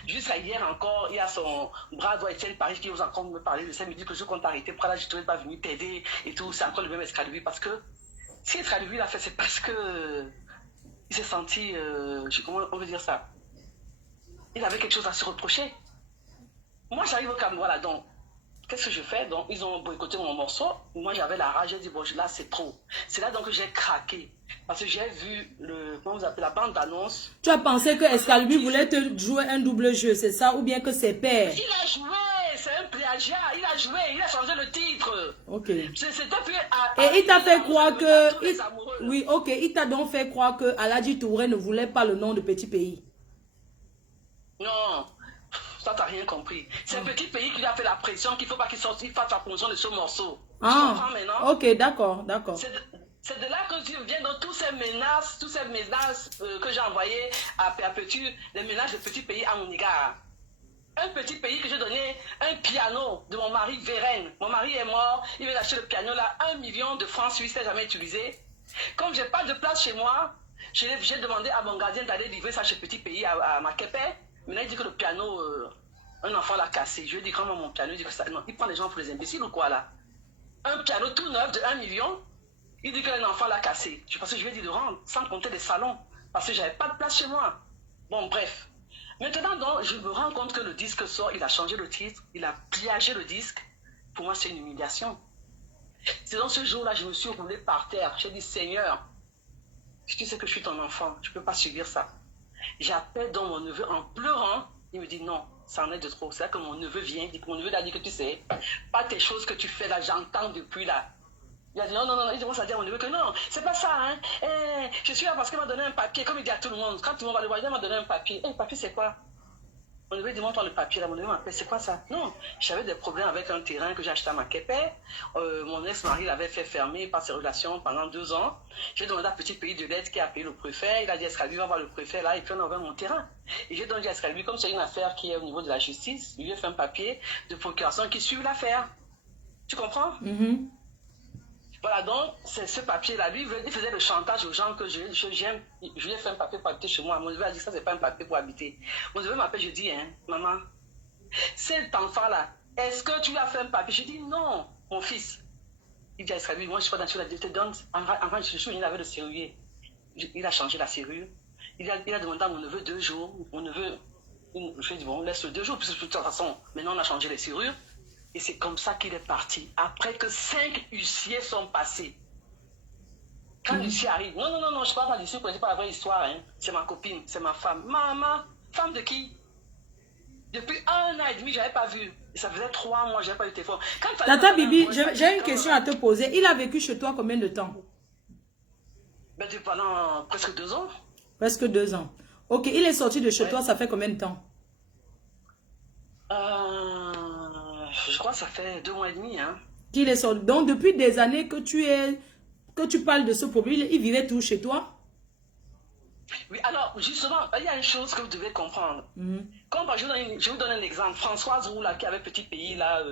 Jusqu'à hier encore, il y a son bras droit Étienne Paris qui ose encore me parler de ça. Il me dit que je compte arrêter. Pourquoi Aladji Touré n'est pas venu t'aider et tout. C'est encore le même Escalibu parce que si Escalibu l'a fait, c'est parce que il s'est senti, comment on veut dire ça, il avait quelque chose à se reprocher. Moi, j'arrive au Cameroun, voilà, donc, qu'est-ce que je fais? Donc, ils ont boycotté mon morceau. Moi, j'avais la rage, j'ai dit, bon, là, c'est trop. C'est là donc que j'ai craqué. Parce que j'ai vu comment vous appelez, la bande d'annonce. Tu as pensé que Escalibu voulait te jouer un double jeu, c'est ça? Ou bien que c'est père? Il a joué, c'est un plagiat. Il a joué, il a changé le titre. Ok. Et il t'a fait croire que... Oui, ok. Il t'a donc fait croire que Aladji Touré ne voulait pas le nom de Petit Pays. Non, ça, t'as rien compris. C'est un petit pays qui lui a fait la pression qu'il ne faut pas qu'il sorte, il fasse la promotion de ce morceau. Tu comprends maintenant? Ok, d'accord, d'accord. C'est de là que tu viens dans toutes ces menaces que j'ai envoyées à Perpétue, les menaces de petits pays à Mouniga. Un petit pays que j'ai donné un piano de mon mari Vérène. Mon mari est mort, il vient d'acheter le piano là, 1 million de francs suisses, il n'a jamais utilisé. Comme je n'ai pas de place chez moi, j'ai demandé à mon gardien d'aller livrer ça chez petit pays à Makepe. Maintenant, il dit que le piano, un enfant l'a cassé. Je lui ai dit comment mon piano, il dit que ça, non, il prend les gens pour les imbéciles ou quoi là? Un piano tout neuf de 1 million, il dit qu'un enfant l'a cassé. Je pense que je lui ai dit de rendre, sans compter des salons, parce que j'avais pas de place chez moi. Bon, bref. Maintenant, donc, je me rends compte que le disque sort, il a changé le titre, il a pliagé le disque. Pour moi, c'est une humiliation. C'est dans ce jour-là, je me suis roulée par terre. J'ai dit, Seigneur, si tu sais que je suis ton enfant, je ne peux pas subir ça. J'appelle donc mon neveu en pleurant. Il me dit, non, ça en est de trop. C'est là que mon neveu vient. Il dit, mon neveu a dit que tu sais, pas tes choses que tu fais là, j'entends depuis là. Il a dit non, non, non, il commence à dire à mon neveu que non, c'est pas ça, hein. Je suis là parce qu'il m'a donné un papier, comme il dit à tout le monde. Quand tout le monde va le voir, il m'a donné un papier. Le papier, c'est quoi? Mon neveu dit, montre-moi le papier là. Mon neveu m'appelle, c'est quoi ça? Non, j'avais des problèmes avec un terrain que j'ai acheté à Makepe. Mon ex-mari l'avait fait fermer par ses relations pendant 2 ans. J'ai demandé à petit pays de l'aide qui a payé le préfet. Il a dit, est-ce qu'elle va voir le préfet là? Et puis on a ouvert mon terrain. Et j'ai donc dit à Escalibur, comme c'est une affaire qui est au niveau de la justice, il lui a fait un papier de procuration qui suit l'affaire. Tu comprends? Voilà, donc, c'est ce papier-là. Lui, il faisait le chantage aux gens que j'aime. Je lui ai fait un papier pour habiter chez moi. Mon neveu a dit, ça, c'est pas un papier pour habiter. Mon neveu m'appelle, je dis, hein, maman, cet enfant-là, est-ce que tu lui as fait un papier? Je dis, non, mon fils. Il dit à Israël, moi, je suis pas dans la direction. Donc, avant, je suis, il avait le serrurier. Il a changé la serrure. Il a demandé à mon neveu 2 jours. Mon neveu, je lui ai dit, bon, laisse le 2 jours, puisque de toute façon, maintenant, on a changé les serrures. Et c'est comme ça qu'il est parti. Après que 5 huissiers sont passés. Quand l'huissier arrive, non, non, non, non, je ne parle pas d'huissier, je ne connais pas la vraie histoire. Hein. C'est ma copine, c'est ma femme. Maman, femme de qui? Depuis 1 an et demi, je n'avais pas vu. Et ça faisait 3 mois, je n'avais pas eu de téléphone. Tata Bibi, j'ai une question à te poser. Il a vécu chez toi combien de temps? Ben, pendant presque 2 ans. Presque 2 ans. Ok, il est sorti de chez toi, ça fait combien de temps? Je crois que ça fait 2 mois et demi. Hein. Qu'il est sorti. Donc, depuis des années que tu parles de ce problème, il vivait tout chez toi? Oui, alors, justement, il y a une chose que vous devez comprendre. Comme je vous donne un exemple. Françoise Roux, là, qui avait petit pays, là,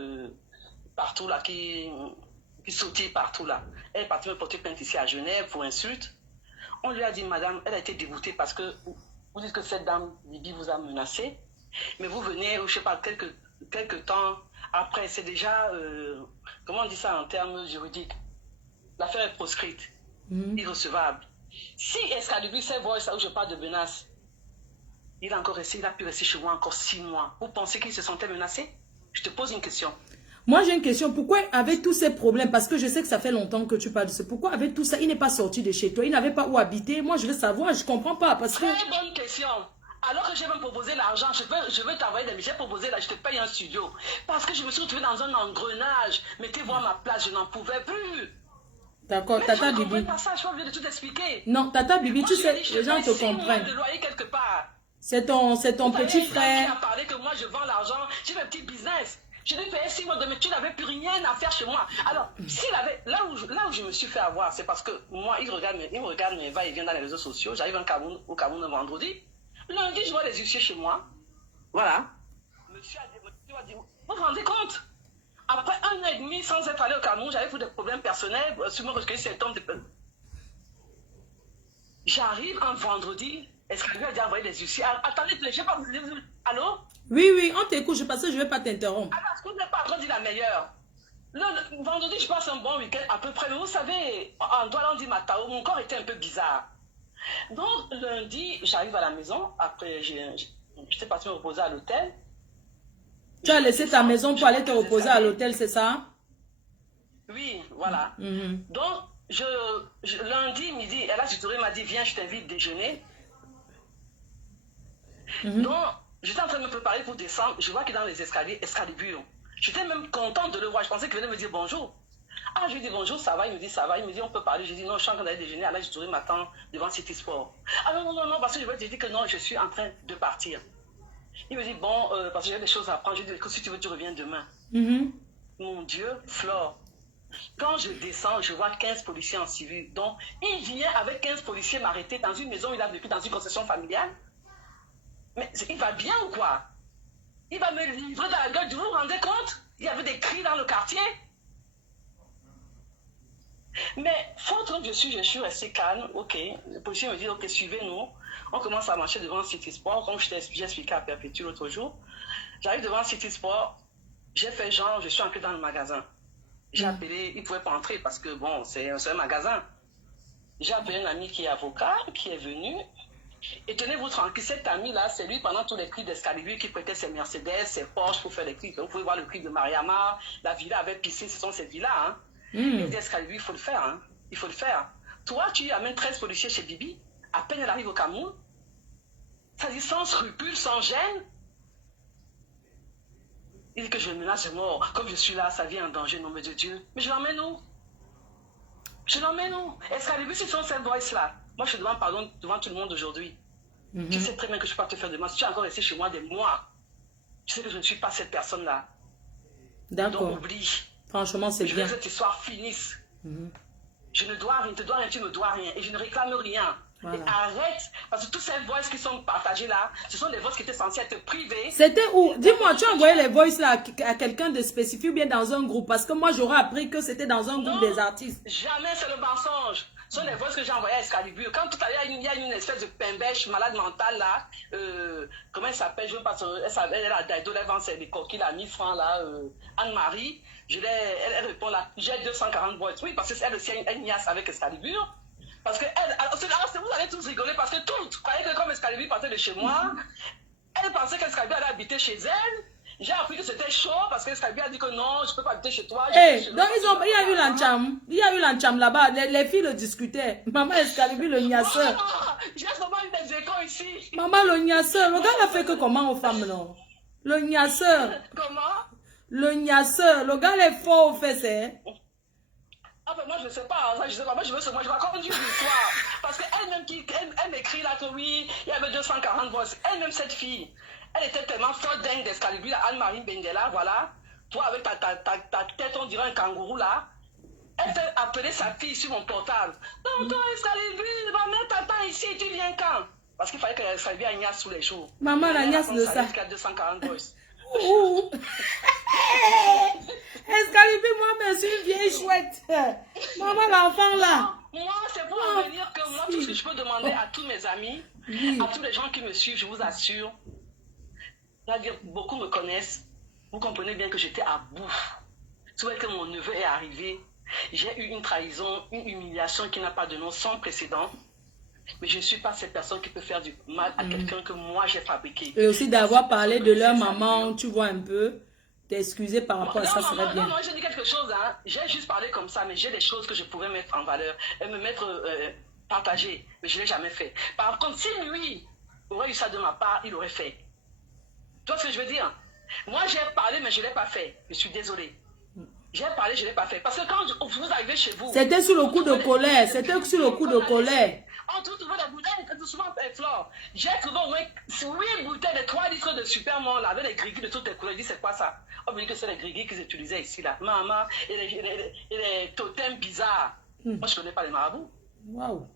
partout, là, qui sautille partout, là. Elle est partie me porter plainte ici à Genève pour insulte. On lui a dit, madame, elle a été dégoûtée parce que vous dites que cette dame, Bibi, vous a menacé. Mais vous venez, je ne sais pas, quelques temps après, c'est déjà, comment on dit ça en termes juridiques? L'affaire est proscrite, irrecevable. Si Escalibur sait voir ça où je parle de menace, il a pu rester chez moi encore 6 mois. Vous pensez qu'il se sentait menacé? Je te pose une question. Moi, j'ai une question. Pourquoi, avec tous ces problèmes, parce que je sais que ça fait longtemps que tu parles de ça, pourquoi avec tout ça, il n'est pas sorti de chez toi? Il n'avait pas où habiter? Moi, je veux savoir, je ne comprends pas. Parce que... Très bonne question. Alors que j'ai même proposé l'argent, je veux t'envoyer des... J'ai proposé, là, je te paye un studio. Parce que je me suis retrouvée dans un engrenage. Mettez voir ma place, je n'en pouvais plus. D'accord, Tata Bibi. Je ne pas ça, je viens de tout expliquer. Non, Tata Bibi, moi, tu sais, dit, les gens te comprennent. De loyer quelque part. C'est ton petit frère. Qui a parlé que moi, je vends l'argent, j'ai mes petits business. Je lui ai payé 6 mois de mais tu n'avais plus rien à faire chez moi. Alors, s'il avait, là où je me suis fait avoir, c'est parce que moi, il me regarde mes va et vient dans les réseaux sociaux. J'arrive au Cameroun un vendredi. Lundi, je vois les huissiers chez moi. Voilà. Monsieur a dit, vous vous rendez compte? Après 1 an et demi sans être allé au Cameroun, j'avais eu des problèmes personnels, sûrement parce que c'est de... J'arrive un vendredi, est-ce que lui a dit envoyer les huissiers? Attendez, je ne sais pas, allô? Oui, oui, on t'écoute, parce que je ne vais pas t'interrompre. Alors, est-ce que vous n'êtes pas en train de dire la meilleure? Le vendredi, je passe un bon week-end à peu près, mais vous savez, en Douala, on dit Matao, mon corps était un peu bizarre. Donc, lundi, j'arrive à la maison, après, j'étais partie me reposer à l'hôtel. Tu as laissé ta maison pour aller te reposer à l'hôtel, c'est ça? Oui, voilà. Donc, lundi midi, elle a Touré m'a dit, viens, je t'invite déjeuner. Donc, j'étais en train de me préparer pour descendre. Je vois qu'il est dans les escaliers, Escalibur. J'étais même contente de le voir. Je pensais qu'il venait me dire bonjour. Ah, je lui dis bonjour, ça va? Il me dit ça va. Il me dit on peut parler. Je dis non, je suis en train d'aller déjeuner. Alors, je Touré m'attend devant City Sport. Ah non, non, non, non, parce que je vais te dire que non, je suis en train de partir. Il me dit, bon, parce que j'ai des choses à apprendre. Je lui dis, écoute, si tu veux, tu reviens demain. Mon Dieu, Flore. Quand je descends, je vois 15 policiers en civil. Donc, il vient avec 15 policiers m'arrêter dans une maison où il a vécu dans une concession familiale. Mais il va bien ou quoi? Il va me livrer dans la gueule. Vous vous rendez compte? Il y avait des cris dans le quartier. Mais, faute comme je suis resté calme. Ok, le policier me dit, ok, suivez-nous. On commence à marcher devant City Sport, comme j'ai expliqué à Perpétue l'autre jour. J'arrive devant City Sport, j'ai fait genre, je suis entré dans le magasin. J'ai appelé, il ne pouvait pas entrer parce que bon, c'est un magasin. J'ai appelé un ami qui est avocat, qui est venu. Et tenez-vous tranquille, cet ami-là, c'est lui pendant tous les clips d'Excalibur qui prêtait ses Mercedes, ses Porsche pour faire les clips. Vous pouvez voir le clip de Mariama, la villa avec piscine, ce sont ces villas. Hein. Il dit Excalibur, il faut le faire. Hein. Il faut le faire. Toi, tu amènes 13 policiers chez Bibi, à peine elle arrive au Cameroun. Ça dit sans scrupule, sans gêne. Il dit que je menace de mort. Comme je suis là, sa vie est en danger, nom de Dieu. Mais je l'emmène où? Je l'emmène où? Excalibur, ce sont ces voices-là. Moi, je te demande pardon devant tout le monde aujourd'hui. Tu sais très bien que je ne peux pas te faire de mal. Si tu es encore resté chez moi des mois, tu sais que je ne suis pas cette personne-là. D'accord. Donc, oublie. Franchement, c'est bien. Je veux que cette histoire finisse. Je ne dois rien, te dois rien, tu ne me dois rien. Et je ne réclame rien. Voilà. Et arrête, parce que toutes ces voices qui sont partagées là, ce sont des voices qui étaient censées être privées. C'était où? Dis-moi, tu as envoyé les voices là à quelqu'un de spécifique ou bien dans un groupe? Parce que moi, j'aurais appris que c'était dans un groupe des artistes. Jamais, c'est le mensonge. Ce sont les voix que j'ai envoyées à Excalibur. Quand tout à l'heure, il y a une espèce de pimbèche malade mentale là. Comment elle s'appelle? Je ne sais pas. Elle a Daido, elle vend ses coquilles à 1000 francs là. Anne-Marie. Elle répond là. J'ai 240 voix. Oui, parce qu'elle aussi a une niace avec Excalibur. Parce que vous allez tous rigoler parce que toutes croyaient que comme Excalibur partait de chez moi, elle pensait qu'Excalibur allait habiter chez elle. J'ai appris que c'était chaud parce que Excalibur a dit que non, je ne peux pas habiter chez toi. Hey, donc il y a eu l'encham. Il y a eu l'encham là-bas. Les filles le discutaient. Maman Excalibur, le gnasseur. J'ai seulement eu des échos ici. Maman, le gnasseur. Le gars n'a fait que comment aux femmes, non? Le gnasseur. Comment? Le gnasseur. Le gars est fort au fait, c'est. Ah ben moi je ne sais pas, ça, je sais pas, moi je raconte une histoire. Parce qu'elle-même elle m'écrit là que oui, il y avait 240 voix. Elle-même cette fille, elle était tellement forte dingue d'Excalibur, Anne-Marie Bendela, voilà. Toi avec ta tête, on dirait un kangourou là. Elle fait appeler sa fille sur mon portable. Tonton Excalibur, va mettre tata ici, tu viens quand? Parce qu'il fallait que Excalibur agnasse tous les jours. Maman la gnasse de ça. 240 voix. Excalibur, moi, je suis une vieille chouette. Maman, l'enfant là. Moi, c'est pour en venir que moi, tout ce que je peux demander à tous mes amis, à tous les gens qui me suivent, je vous assure, c'est-à-dire, beaucoup me connaissent. Vous comprenez bien que j'étais à bout. C'est vrai que mon neveu est arrivé. J'ai eu une trahison, une humiliation qui n'a pas de nom, sans précédent. Mais je ne suis pas cette personne qui peut faire du mal à quelqu'un que moi j'ai fabriqué. Et aussi d'avoir parlé de leur maman, tu vois un peu, t'excuser par rapport à ça serait bien. Non, je dis quelque chose, hein. J'ai juste parlé comme ça, mais j'ai des choses que je pourrais mettre en valeur et me mettre partagées, mais je ne l'ai jamais fait. Par contre, si lui aurait eu ça de ma part, il aurait fait. Tu vois ce que je veux dire? Moi, j'ai parlé, mais je ne l'ai pas fait. Je suis désolée. J'ai parlé, je ne l'ai pas fait. Parce que quand vous arrivez chez vous... C'était sous le coup de colère. C'était sur le coup de colère. On trouve des bouteilles, souvent, Flore. J'ai trouvé au moins 8 bouteilles de 3 litres de Supermont, là, avec des grigis de toutes les couleurs. Je dis, c'est quoi ça? On me dit que c'est les grigis qu'ils utilisaient ici, là. Maman, et les totems bizarres. Moi, je ne connais pas les marabouts. Waouh.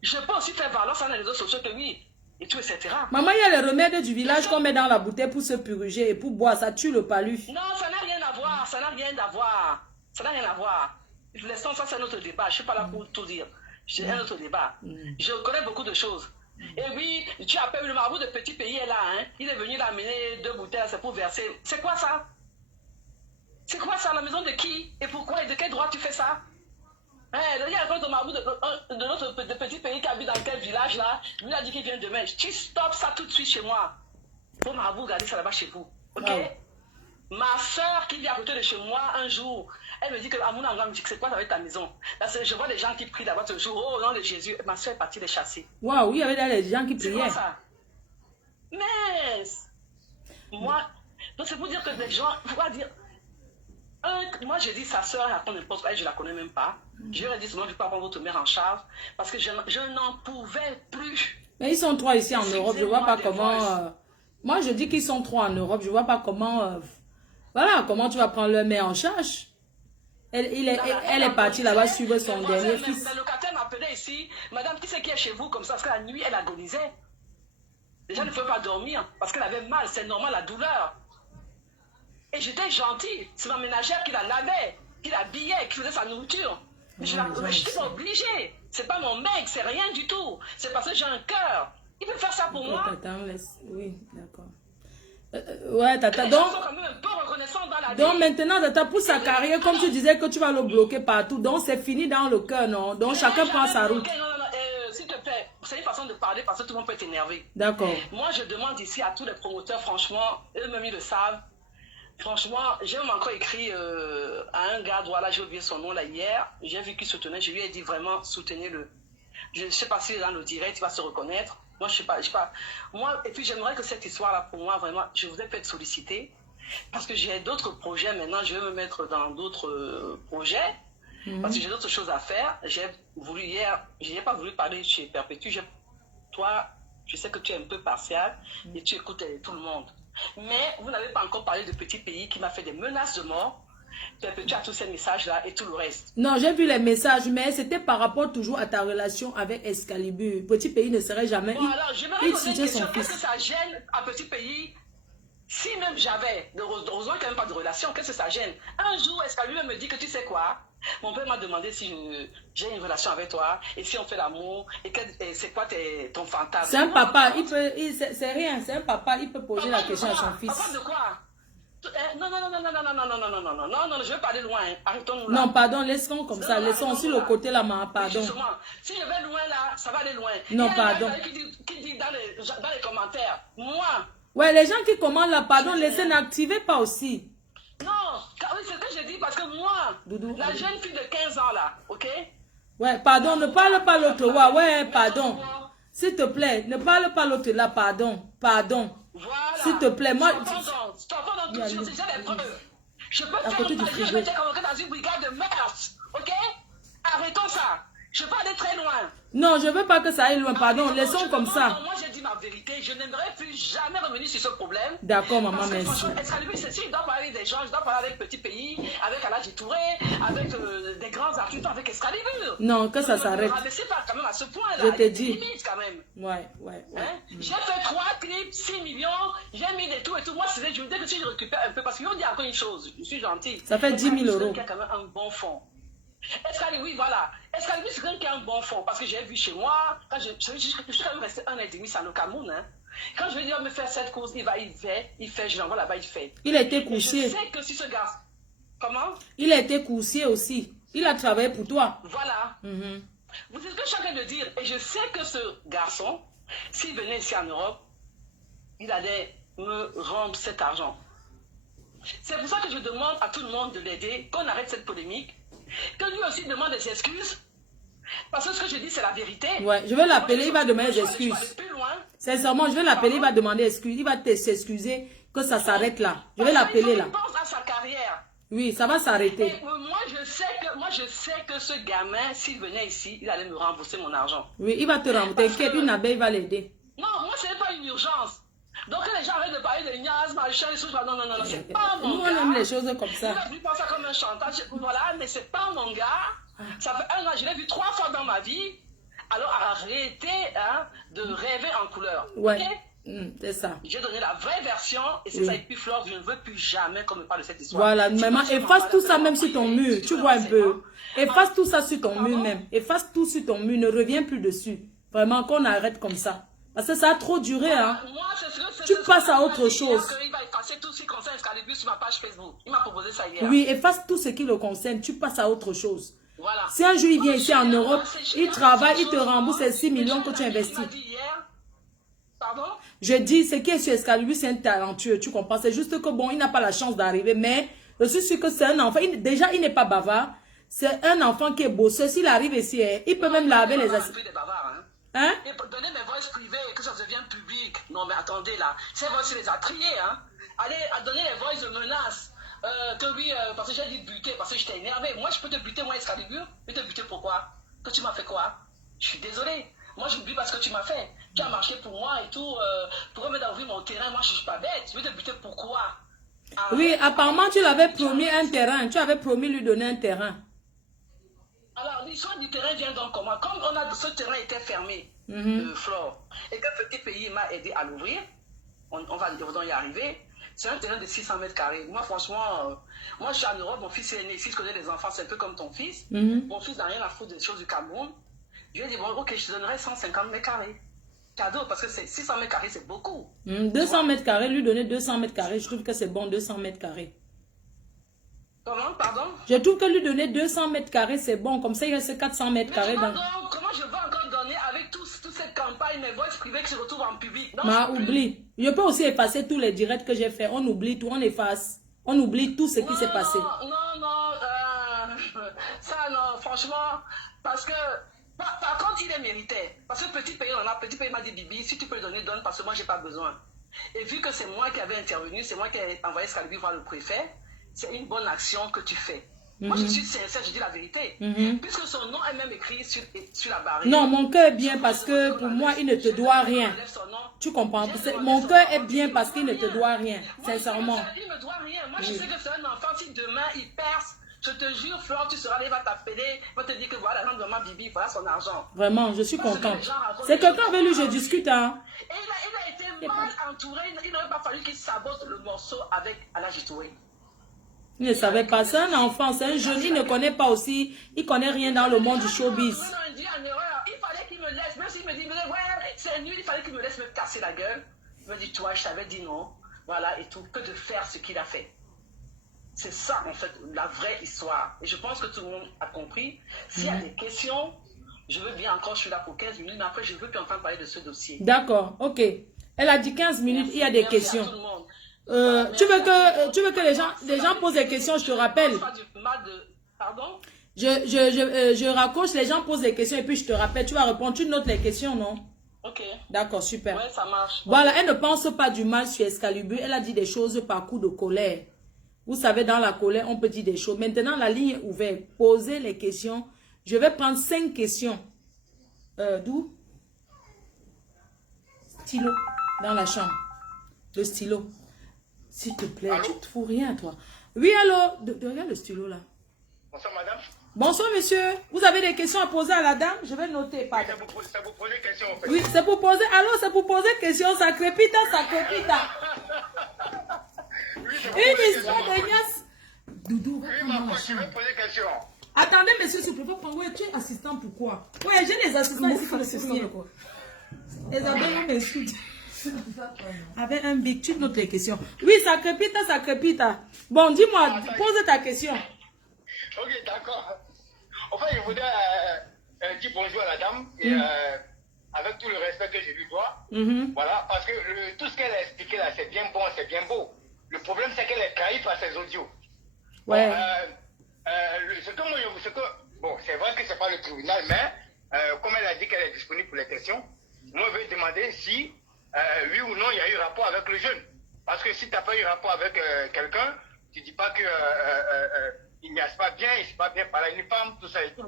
Je peux aussi faire valoir ça dans les réseaux sociaux que oui. Et tout, etc. Maman, il y a les remèdes du village qu'on met dans la bouteille pour se purger et pour boire. Ça tue le palu. Non, ça n'a rien à voir. Ça n'a rien à voir. Ça n'a rien à voir. Laissons ça, c'est un autre débat. Je ne suis pas là pour tout dire. C'est un autre débat. Je connais beaucoup de choses. Et oui, tu appelles le marabout de petit pays est là. Hein? Il est venu l'amener 2 bouteilles, c'est pour verser. C'est quoi ça? C'est quoi ça? La maison de qui? Et pourquoi? Et de quel droit tu fais ça? Il y a un marabout de notre petit pays qui habite dans quel village là? Lui a dit qu'il vient demain. Tu stoppes ça tout de suite chez moi. Pour marabout, regardez ça là-bas chez vous. Ok? Ma soeur qui vient à côté de chez moi un jour, elle me dit que Amouna me dit que c'est quoi avec ta maison? Là, je vois des gens qui prient là-bas ce jour. Oh, au nom de Jésus, ma soeur est partie les chasser. Waouh, il y avait des gens qui priaient. C'est quoi ça? Mais moi, donc c'est pour dire que des gens, faut pas dire. Moi, j'ai dit sa soeur, elle n'importe quoi, je la connais même pas. Je lui ai dit souvent, je ne vais pas prendre votre mère en charge parce que je n'en pouvais plus. Mais ils sont 3 ici en Europe, je ne vois pas comment. Moi, je dis qu'ils sont trop en Europe. Je vois pas comment... voilà, comment tu vas prendre leur mère en charge. Elle est partie là-bas suivre son dernier fils. Le locataire m'appelait ici. Madame, qui c'est qui est chez vous comme ça? Parce que la nuit, elle agonisait. Les gens ne pouvaient pas dormir parce qu'elle avait mal. C'est normal, la douleur. Et j'étais gentille. C'est ma ménagère qui la lavait, qui l'habillait, qui faisait sa nourriture. Mais je n'étais pas obligée. C'est pas mon mec, c'est rien du tout. C'est parce que j'ai un cœur. Il peut faire ça pour moi. Oui, d'accord. Ouais, Tata. Donc maintenant, Tata, pour sa carrière, comme tu disais que tu vas le bloquer partout, donc c'est fini dans le cœur, non? Donc chacun prend sa route. S'il te plaît, c'est une façon de parler parce que tout le monde peut être énervé. D'accord. Moi, je demande ici à tous les promoteurs, franchement, eux-mêmes ils le savent. Franchement, j'ai même encore écrit à un gars, voilà, j'ai oublié son nom là hier. J'ai vu qu'il soutenait, je lui ai dit vraiment, soutenez-le. Je ne sais pas s'il est dans le direct, il va se reconnaître. Moi, je sais pas. Moi, et puis j'aimerais que cette histoire-là, pour moi, vraiment, je vous ai fait solliciter. Parce que j'ai d'autres projets maintenant, je vais me mettre dans d'autres projets. Parce que j'ai d'autres choses à faire. J'ai voulu hier, je n'ai pas voulu parler chez Perpétue. Toi, je sais que tu es un peu partial et tu écoutes tout le monde. Mais vous n'avez pas encore parlé de Petit Pays qui m'a fait des menaces de mort. Tu as tous ces messages-là et tout le reste. Non, j'ai vu les messages, mais c'était par rapport toujours à ta relation avec Excalibur. Petit Pays ne serait jamais... Bon, alors, je me poser une question. Qu'est-ce que ça gêne à Petit Pays? Si même j'avais, heureusement qu'il n'y a même pas de relation, qu'est-ce que ça gêne? Un jour, Excalibur me dit que tu sais quoi? Mon père m'a demandé si j'ai une relation avec toi, et si on fait l'amour, et c'est quoi ton fantasme? C'est un papa, c'est rien, c'est un papa, il peut poser la question à son fils. Papa de quoi? Non, je vais pas aller loin. Arrêtons-nous là. Non, pardon, laissons comme ça. Laissons sur le côté là, pardon. Justement, si je vais loin là, ça va aller loin. Non, pardon. Qui dit dans les commentaires, moi. Ouais, les gens qui commandent là, pardon, laissez, n'activez pas aussi. Non, oui, c'est ce que je dis parce que moi, Doudou, la jeune fille de 15 ans là, ok? Ouais, pardon, ne parle pas l'autre. Ouais, pardon. S'il te plaît, ne parle pas l'autre là, pardon. Pardon. Voilà. S'il te plaît, moi... Je peux faire je vais te convoquer dans une brigade de meurtre, ok? Arrêtons ça. Je peux aller très loin. Non, je ne veux pas que ça aille loin, pardon. Laissons comme ça. Moi, j'ai dit ma vérité. Je n'aimerais plus jamais revenir sur ce problème. D'accord, maman, merci. Excalibur, si je dois parler des gens, je dois parler avec Petit Pays, avec Aladji Touré, avec des grands artistes, avec Excalibur. Non, que ça s'arrête. C'est pas quand même à ce point-là. Je te dis. Limite quand même. Ouais. Hein? J'ai fait 3 clips, 6 millions, j'ai mis des tout et tout. Moi, je me dis que si je récupère un peu, parce qu'on dit encore une chose, je suis gentil. Ça fait 10 000 euros. Il y a quand même un bon fond. Excalibur, oui, voilà. Excalibur, c'est quelqu'un qui a un bon fond. Parce que j'ai vu chez moi, quand je suis quand même resté 1 an et demi sans le Cameroun. Hein. Quand je vais dire me faire cette course, il fait, je l'envoie là-bas, il fait. Il a été coursier. Je sais que si ce gars. Comment? Il a été coursier aussi. Il a travaillé pour toi. Voilà. Vous savez ce que je suis en train de dire. Et je sais que ce garçon, s'il venait ici en Europe, il allait me rendre cet argent. C'est pour ça que je demande à tout le monde de l'aider, qu'on arrête cette polémique. Que lui aussi demande des excuses. Parce que ce que je dis, c'est la vérité. Ouais, je vais l'appeler, il va demander des excuses. Sincèrement, je vais l'appeler, il va demander des excuses. Il va s'excuser que ça s'arrête là. Je vais l'appeler là. Il pense à sa carrière. Oui, ça va s'arrêter. Moi, je sais que ce gamin, s'il venait ici, il allait me rembourser mon argent. Oui, il va te rembourser. T'inquiète, une abeille va l'aider. Non, moi, ce n'est pas une urgence. Donc, les gens arrêtent de parler de Niaz, machin, non, c'est pas mon gars. Moi, on aime les choses comme ça. Il va ça comme un chantage, voilà, mais c'est pas mon gars. Ça fait 1 an, je l'ai vu 3 fois dans ma vie. Alors, arrêtez de rêver en couleur. Ouais, c'est ça. J'ai donné la vraie version et c'est ça. Et puis, Flore, je ne veux plus jamais qu'on me parle de cette histoire. Voilà, maman, efface tout ça même sur ton mur. Tu vois un peu. Efface tout ça sur ton mur même. Efface tout sur ton mur. Ne reviens plus dessus. Vraiment, qu'on arrête comme ça. Parce que ça a trop duré, hein. Tu passes à autre chose. Il va effacer tout ce qui concerne Excalibur sur ma page Facebook. Il m'a proposé ça hier. Oui, efface tout ce qui le concerne. Tu passes à autre chose. Voilà. Si un jour il vient ici en Europe, il travaille, il te rembourse les 6 millions que tu investis. Pardon? Je dis, ce qui est sur Excalibur, c'est un talentueux, tu comprends? C'est juste que bon, il n'a pas la chance d'arriver, mais je suis sûr que c'est un enfant. Déjà, il n'est pas bavard. C'est un enfant qui est beau. S'il arrive ici, il peut même laver les assiettes. Hein? Et pour donner mes voices privées et que ça devienne public. Non, mais attendez là. Ces voices, les a triées, hein. Allez, à donner les voices de menaces. Que oui, parce que j'ai dit buter, parce que j'étais énervé. Moi, je peux te buter, moi, Excalibur. Mais te buter pourquoi? Que tu m'as fait quoi? Je suis désolé. Moi, j'oublie parce que tu m'as fait. Tu as marché pour moi et tout. Pour me d'ouvrir mon terrain, moi, je ne suis pas bête. Je vais te buter pourquoi? Oui, apparemment, tu l'avais promis un terrain. Tu avais promis lui donner un terrain. Alors, l'histoire du terrain vient donc comment? Comme ce terrain était fermé, Flore, et que Petit Pays m'a aidé à l'ouvrir, on va y arriver. C'est un terrain de 600 mètres carrés. Moi, franchement, moi, je suis en Europe, mon fils est né ici, je connais les enfants, c'est un peu comme ton fils. Mon fils n'a rien à foutre des choses du Cameroun. Je lui ai dit, bon, ok, je te donnerai 150 mètres carrés. Cadeau, parce que 600 mètres carrés, c'est beaucoup. 200 mètres carrés, lui donner 200 mètres carrés, je trouve que c'est bon, 200 mètres carrés. Comment, pardon? Je trouve que lui donner 200 mètres carrés, c'est bon. Comme ça, il reste 400 mètres carrés. Comment je vais encore donner avec toutes ces campagnes, mes voix privées qui se retrouvent en public? Non, oublie. Je peux aussi effacer tous les directs que j'ai fait. On oublie tout, on efface. On oublie tout ce qui s'est passé. Non, ça non, franchement, parce que, par contre, il est mérité. Parce que Petit Pays m'a dit, Bibi, si tu peux le donner, donne, parce que moi, j'ai pas besoin. Et vu que c'est moi qui avais intervenu, c'est moi qui ai envoyé Excalibur voir le préfet, c'est une bonne action que tu fais. Moi, je suis sincère, je dis la vérité. Puisque son nom est même écrit sur la barrière. Non, mon cœur est bien parce que pour moi, il ne te doit rien. Tu comprends? Mon cœur est bien parce qu'il ne te doit rien, sincèrement. Il ne me doit rien. Moi, je sais que c'est un enfant. Si demain, il perce, je te jure, Flore, tu seras là, il va t'appeler, il va te dire que voilà, l'argent de ma Bibi, voilà son argent. Vraiment, je suis contente. C'est quelqu'un avec lui, je discute, hein. Et il a été mal entouré. Il n'aurait pas fallu qu'il sabote le morceau avec Alhaji Touré. Il ne savait pas, c'est un enfant, c'est un jeune, il ne connaît pas aussi, il ne connaît rien dans le monde du showbiz. Il fallait qu'il me laisse, même s'il me dit, ouais, c'est nul, il fallait qu'il me laisse me casser la gueule. Il me dit, toi, je t'avais dit non, voilà, et tout, que de faire ce qu'il a fait. C'est ça, en fait, la vraie histoire. Et je pense que tout le monde a compris. S'il y a des questions, je veux bien encore, je suis là pour 15 minutes, mais après, je ne veux plus entendre parler de ce dossier. D'accord, ok. Elle a dit 15 minutes, il y a des questions. Tu veux que les gens posent des questions, je te rappelle. Pardon? Je raccroche, les gens posent des questions et puis je te rappelle, tu vas répondre, tu notes les questions, non? Ok. D'accord, super. Ouais, ça marche. Voilà, elle ne pense pas du mal sur Excalibur, elle a dit des choses par coup de colère. Vous savez, dans la colère, on peut dire des choses. Maintenant, la ligne est ouverte. Posez les questions. Je vais prendre 5 questions. D'où? Stylo, dans la chambre. Le stylo. S'il te plaît, allô? Tu ne te fous rien, toi. Oui, allô? Regarde le stylo, là. Bonsoir, madame. Bonsoir, monsieur. Vous avez des questions à poser à la dame? Je vais noter. Oui, c'est pour poser question, en fait. Oui, c'est pour poser... Allô, c'est pour poser question. Ça crépite, ça crépite. Oui, une histoire de Nias. Doudou, oui, ma je vais poser question. Attendez, monsieur, s'il vous plaît, pas. Ouais, tu es assistant, pourquoi? Oui, j'ai des assistants ici pour le souvenir. Isabelle, on m'insulte. Avec un bic, tu notes les questions. Oui, ça crépite, ça crépite. Bon, dis-moi, pose ta question. Ok, d'accord. Enfin, je voudrais dire bonjour à la dame et avec tout le respect que je lui dois. Voilà, parce que tout ce qu'elle a expliqué là, c'est bien bon, c'est bien beau. Le problème, c'est qu'elle est trahie par ses audios. Ouais. Bon, c'est vrai que c'est pas le tribunal, mais comme elle a dit qu'elle est disponible pour les questions, moi, je vais demander si, oui ou non, il y a eu rapport avec le jeune. Parce que si tu n'as pas eu rapport avec quelqu'un, tu ne dis pas que il n'y a pas bien, il ne s'est pas bien parlé à une femme, tout ça et tout.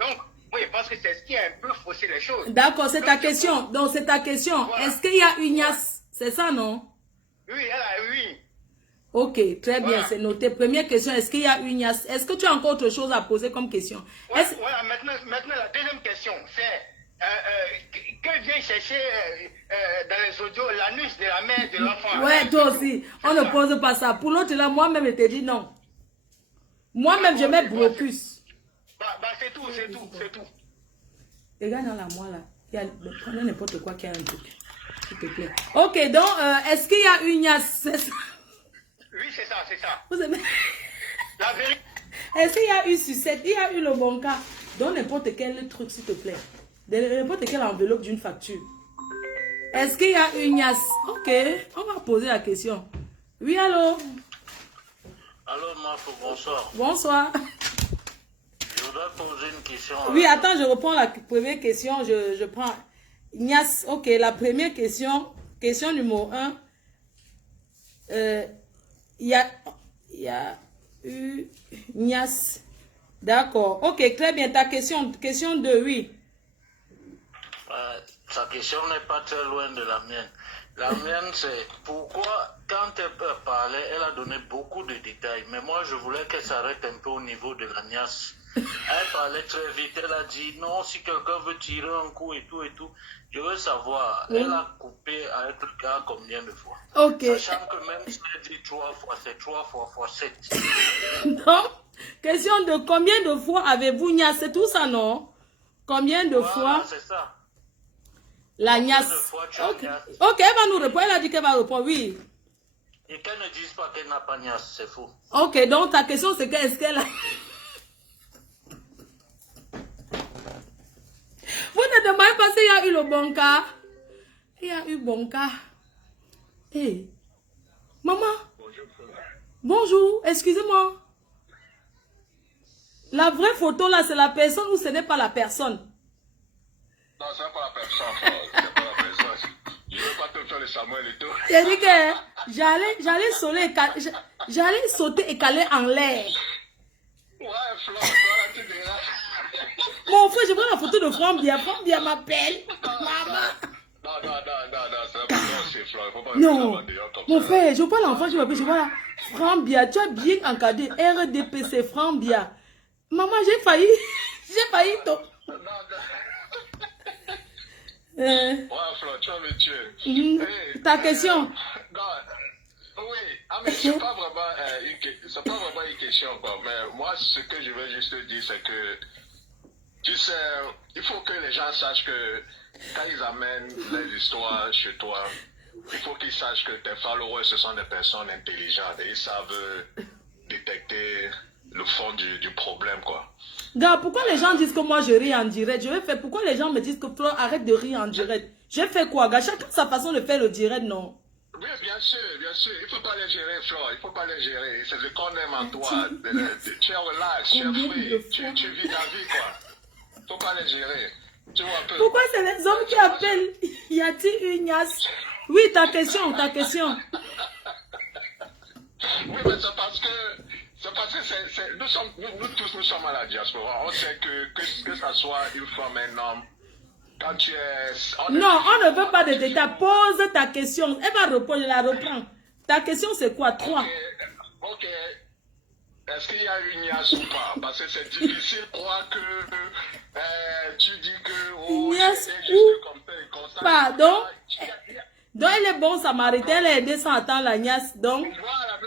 Donc, moi, je pense que c'est ce qui a un peu faussé les choses. D'accord, c'est ta question. Donc, c'est ta question. Voilà. Est-ce qu'il y a une Nias? C'est ça, non? Oui, oui. Ok, très bien, voilà. C'est noté. Première question, est-ce qu'il y a une Nias? Est-ce que tu as encore autre chose à poser comme question? Voilà, maintenant, la deuxième question, c'est que vient chercher dans les audios l'anus de la mère de l'enfant? Ouais, toi aussi. On ne pose pas ça. Pour l'autre, là, moi-même, je te dis non. Moi-même, je mets blocus. C'est tout. Regarde dans la moi, là. Il y a n'importe quoi qui a un truc. S'il te plaît. Ok, donc, est-ce qu'il y a une Nias? Oui, c'est ça. Vous aimez? La vérité. Est-ce qu'il y a eu sucette? Il y a eu le bon cas. Donne n'importe quel truc, s'il te plaît. N'importe quelle enveloppe d'une facture. Est-ce qu'il y a une Nias? Ok, on va poser la question. Oui, allô? Allô, Marco, bonsoir. Bonsoir. Je voudrais poser une question. Oui, attends, je reprends la première question. Je prends Nias. Ok, la première question. Question numéro 1. Il y a eu Nias. D'accord. Ok, très bien. Ta question. Question 2, oui. Sa question n'est pas très loin de la mienne. La mienne, c'est pourquoi, quand elle parlait, elle a donné beaucoup de détails. Mais moi, je voulais qu'elle s'arrête un peu au niveau de la niasse. Elle parlait très vite. Elle a dit, non, si quelqu'un veut tirer un coup et tout et tout. Je veux savoir, elle a coupé avec le gars combien de fois? Ok. Sachant que même si elle dit 3 fois, c'est 3 fois fois 7. Donc, question de combien de fois avez-vous niasse? C'est tout ça, non? Combien de fois? C'est ça. La niasse. Ok, ok, elle va nous répondre. Elle a dit qu'elle va répondre, oui. Et qu'elle ne dise pas qu'elle n'a pas niasse, c'est faux. Ok, donc ta question c'est qu'est-ce qu'elle a... Vous ne demandez pas s'il y a eu le bon cas. Il y a eu bon cas. Hé, maman. Bonjour, excusez-moi. La vraie photo là, c'est la personne ou ce n'est pas la personne? Non, c'est pas la personne. C'est pas la personne. Je veux pas te faire le Samuel et tout. J'ai dit que j'allais sauter et caler en l'air. Ouais, Flo, toi tu diras. Mon frère, je prends la photo de Frambia. Frambia m'appelle. Maman. Non, c'est pas c'est Flo. Il faut pas Non, comme mon ça. frère, je vois l'enfant, je m'appelle, je vois là. Frambia, tu as bien encadré. RDPC, Frambia. Maman, j'ai failli toi. Ouais, Flo, tu vas me tuer. Ta question. Non, oui, mais c'est pas vraiment une question, quoi. Mais moi, ce que je veux juste dire, c'est que, tu sais, il faut que les gens sachent que quand ils amènent les histoires chez toi, il faut qu'ils sachent que tes followers, ce sont des personnes intelligentes et ils savent détecter le fond du problème, quoi. Gars, pourquoi les gens disent que moi je ris en direct? Je vais faire. Pourquoi les gens me disent que Flo, arrête de rire en direct? J'ai fait quoi, gars? Chacun sa façon de faire le direct, non? Oui, bien sûr. Il ne faut pas les gérer, Flo. Il ne faut pas les gérer. C'est ce qu'on aime en toi. Tu es relax, tu es free. Tu vis ta vie, quoi. Il ne faut pas les gérer. Tu vois un peu. Pourquoi c'est les hommes qui appellent? Y a-t-il une niasse? Oui, ta question. Oui, mais c'est parce que nous tous, nous sommes à la diaspora. On sait que ça soit une femme, un homme, quand tu es... Non, on ne veut pas de détails. Pose ta question. Elle va répondre, je la reprends. Ta question, c'est quoi? 3. Ok. Est-ce qu'il y a une niasse ou pas? Parce que c'est difficile de croire que tu dis que... Oh, niasse ou pas. Donc, elle est bon samaritain, elle a aidé sans attendre la niasse. Donc, voilà,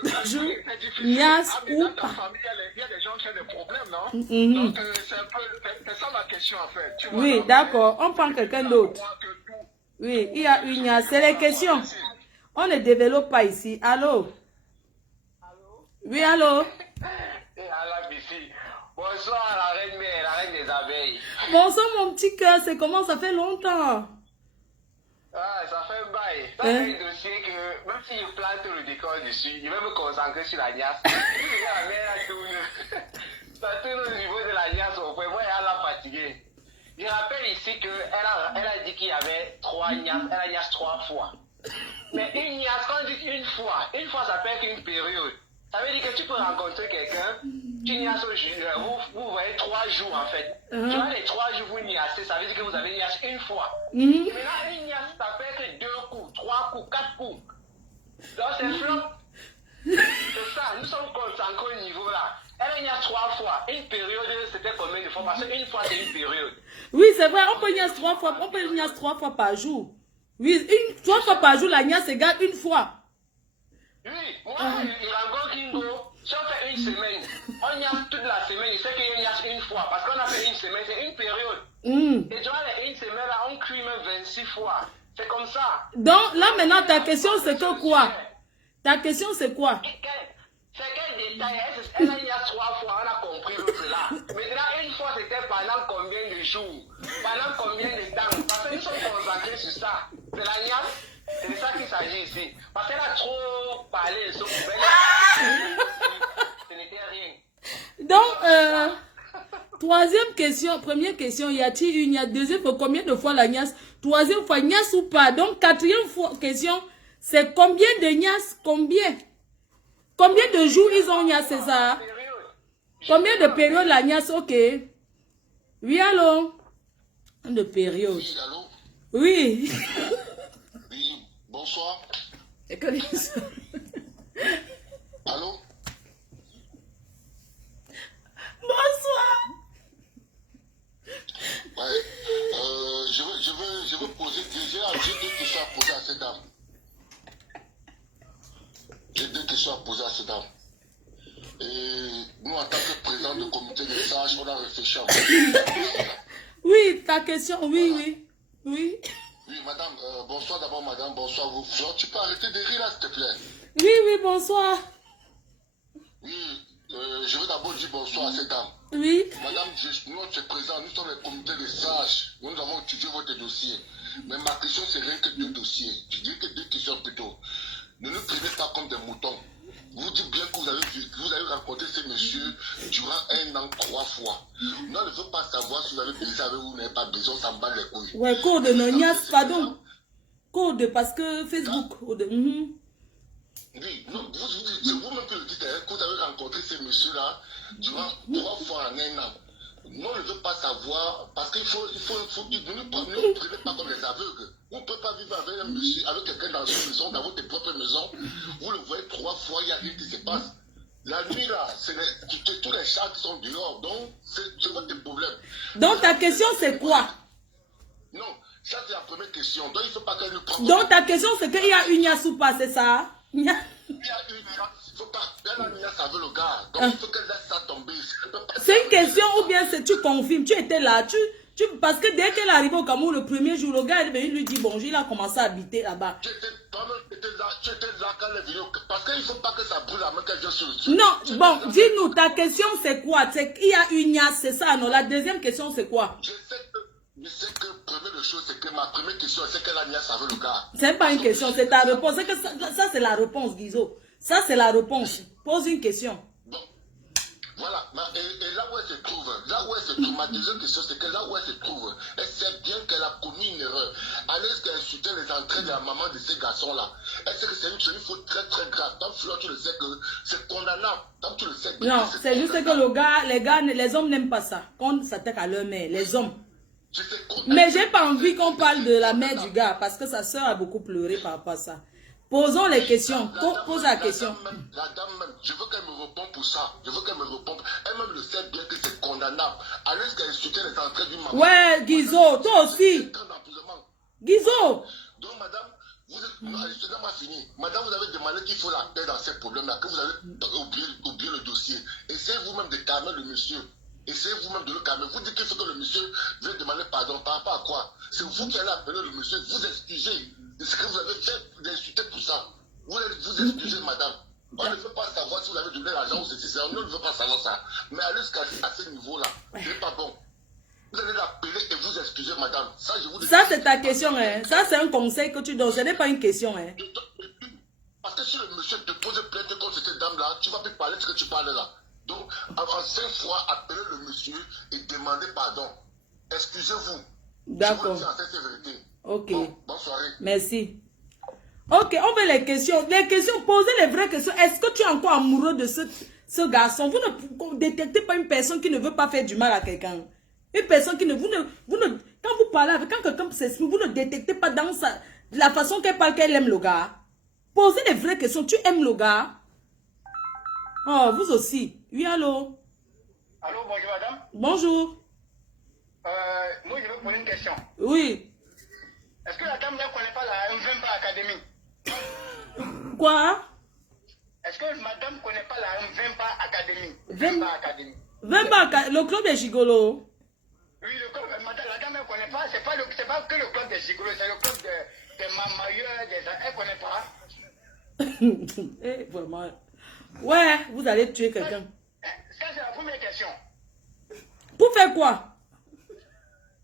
niasse ou pas. Il y a des gens qui ont des problèmes, non? Donc, c'est ça la question, en fait. Tu vois, oui, d'accord. On prend quelqu'un d'autre. Oui, il y a une niasse. C'est les questions. On ne développe pas ici. Allô? Oui, allô? Bonsoir, la reine mère, la reine des abeilles. Bonsoir, mon petit cœur. C'est comment? Ça fait longtemps. Ah, ça fait un bail. Ça fait un dossier que, même si je plante le décor dessus, je vais me concentrer sur la niasse. La mère ça tourne au niveau de la niasse, au point. Moi, elle a fatigué. Je rappelle ici qu'elle a dit qu'il y avait 3 niasses. Elle a niasse 3 fois. Mais une niasse, quand on dit une fois, ça peut être une période. Ça veut dire que tu peux rencontrer quelqu'un, tu niasses vous voyez 3 jours en fait. Tu vois, les 3 jours vous niassez, ça veut dire que vous avez niassé une fois. Maintenant, une niasse, ça peut être 2 coups, 3 coups, 4 coups. Donc c'est flop. C'est ça, nous sommes concentrés au niveau là. Elle a niasse 3 fois. Une période, c'était combien de fois? Parce qu'une fois, c'est une période. Oui, c'est vrai, on peut niasse 3 fois. On peut niasse 3 fois par jour. Oui, 3 fois par jour, la niasse égale une fois. Oui, moi, il rencontre Kingo. Si on fait une semaine, on niasse toute la semaine, il sait qu'il y a une niasse une fois. Parce qu'on a fait une semaine, c'est une période. Et tu vois, une semaine là, on cuit même 26 fois. C'est comme ça. Donc, là maintenant, ta question, c'est que quoi? Ta question, c'est quoi? C'est quel détail? Elle a niasse 3 fois, on a compris l'autre là. Maintenant, une fois, c'était pendant combien de jours? Pendant combien de temps? Parce que nous sommes concentrés sur ça. C'est la niasse. C'est de ça qu'il s'agit ici. Parce qu'elle a trop parlé de ce problème. Ce n'était rien. Donc, troisième question, première question, y a-t-il une niasse? Deuxième fois, combien de fois la niasse? Troisième fois, niasse ou pas? Donc, quatrième question, c'est combien de niasse? Combien de jours ils ont niasse, c'est ça? Combien de périodes la niasse? Ok. Oui, allô? De période. Oui. Oui, bonsoir. Et que les... Allô? Bonsoir. Ouais. Je veux poser j'ai deux questions à poser à cette dame. J'ai deux questions à poser à cette dame. Et nous, en tant que président du comité des sages, on a réfléchi encore. Oui, ta question, oui, Voilà. oui. Oui. Oui, madame, bonsoir d'abord, madame, bonsoir vous. Genre, tu peux arrêter de rire là, s'il te plaît? Oui, oui, bonsoir. Oui, je veux d'abord dire bonsoir à cette dame. Oui. Madame, nous, on se présente, nous sommes le comité des sages. Nous avons étudié votre dossier. Mais ma question, c'est rien que deux dossiers. Je dis que deux questions plutôt. Ne nous prenez pas comme des moutons. Vous dites bien que vous avez rencontré ce monsieur durant 1 an 3 fois. Nous, on ne veut pas savoir si vous avez baisé avec vous ou n'avez pas besoin, on s'en bat les couilles. Ouais, code de Nonias, pardon. Code, parce que Facebook. Oui, non, c'est vous-même qui le dites, hein, que vous avez rencontré ce monsieur-là durant 3 fois en 1 an. Nous, on ne veut pas savoir, parce qu'il faut ne nous prenez pas comme des aveugles. Vous ne pouvez pas vivre avec un monsieur, avec quelqu'un dans une maison, dans votre propre maison. Vous le voyez 3 fois, il n'y a rien qui se passe. La nuit, là, c'est tous les chats qui sont dehors. Donc, c'est votre problème. Donc, ta question, c'est quoi? Non, ça, c'est la première question. Donc, il ne faut pas qu'elle nous prenne. Donc, ta question, c'est qu'il y a une Nias ou pas, c'est ça? Il y a une, il faut pas, la Nias avec le gars. Donc, il faut qu'elle laisse ça tomber. C'est une question ou bien c'est tu confirmes, tu étais là, parce que dès qu'elle est arrivée au Cameroun le premier jour, le gars est venu lui dire bonjour, il a commencé à habiter là-bas. Tu étais là quand elle est venue, parce qu'il ne faut pas que ça brûle la main qu'elle vient sur le truc. Non, bon, dis-nous, ta question c'est quoi? C'est qu'il y a une Nias, c'est ça, non? La deuxième question c'est quoi? Je sais que première chose, c'est que ma première question, c'est qu'elle a Nias avec le gars. C'est pas une question, c'est ta réponse. C'est que ça c'est la réponse, Guizo. Ça c'est la réponse. Pose une question. Bon, voilà. Et là où elle se trouve, ma deuxième question, c'est que là où elle se trouve, elle sait bien qu'elle a commis une erreur. Est-ce qu'elle insultait les entrées de la maman de ces garçons-là? Est-ce que c'est une faute très très grave? Tant que tu le sais que c'est condamnable. Tant que tu le sais que non, c'est juste que les hommes n'aiment pas ça. Quand ça s'attaque à leur mère, les hommes. Mais j'ai pas envie qu'on parle de la mère du gars parce que sa soeur a beaucoup pleuré par rapport à ça. Posons les questions. Pose la question. La dame même, je veux qu'elle me réponde pour ça. Je veux qu'elle me réponde. Elle-même le sait bien que c'est condamnable. Alors qu'elle insultait les entrées d'une maman. Ouais, Guizo, toi aussi. Guizo. Donc, madame, excusez-moi fini. Madame, vous avez demandé qu'il faut la paix dans ces problèmes-là, que vous avez oublié le dossier. Essayez vous-même de calmer le monsieur. Essayez vous-même de le calmer. Vous dites qu'il faut que le monsieur vienne demander pardon. Par rapport à quoi? C'est vous qui allez appeler le monsieur, vous excusez de ce que vous avez fait, d'insulter pour ça. Vous allez vous excuser, madame. On ne veut pas savoir si vous avez donné l'argent ou ceci, on ne veut pas savoir ça. Mais allez jusqu'à ce niveau-là, ce n'est pas bon. Vous allez l'appeler et vous excuser, madame. Ça, je vous dis. Ça, c'est ta question, hein. Ça, c'est un conseil que tu donnes. Ce n'est pas une question, hein. Parce que si le monsieur te pose plainte contre cette dame-là, tu ne vas plus parler de ce que tu parles là. Donc, avant 5 fois, appelez le monsieur et demandez pardon. Excusez-vous. D'accord. Je vous le dis en cette vérité. Ok. Bon, bonne soirée. Merci. Ok, on veut les questions. Les questions, posez les vraies questions. Est-ce que tu es encore amoureux de ce garçon? Vous ne détectez pas une personne qui ne veut pas faire du mal à quelqu'un. Une personne qui ne... quand vous parlez avec quelqu'un s'exprime, vous ne détectez pas dans la façon qu'elle parle qu'elle aime le gars. Posez les vraies questions. Tu aimes le gars? Oh, vous aussi. Oui, allô? Allô, bonjour madame. Bonjour. Moi, je veux poser une question. Oui. Est-ce que la dame ne connaît pas la Mvemba Academy? Quoi? Est-ce que madame ne connaît pas la Mvemba Academy? Mvemba Academy. Le club des gigolos. Oui, le club, la dame ne connaît pas. C'est pas que le club des gigolos, c'est le club des mamailleurs, elle ne connaît pas. Eh, vraiment. Ouais, vous allez tuer quelqu'un. Ça, c'est la première question. Pour faire quoi?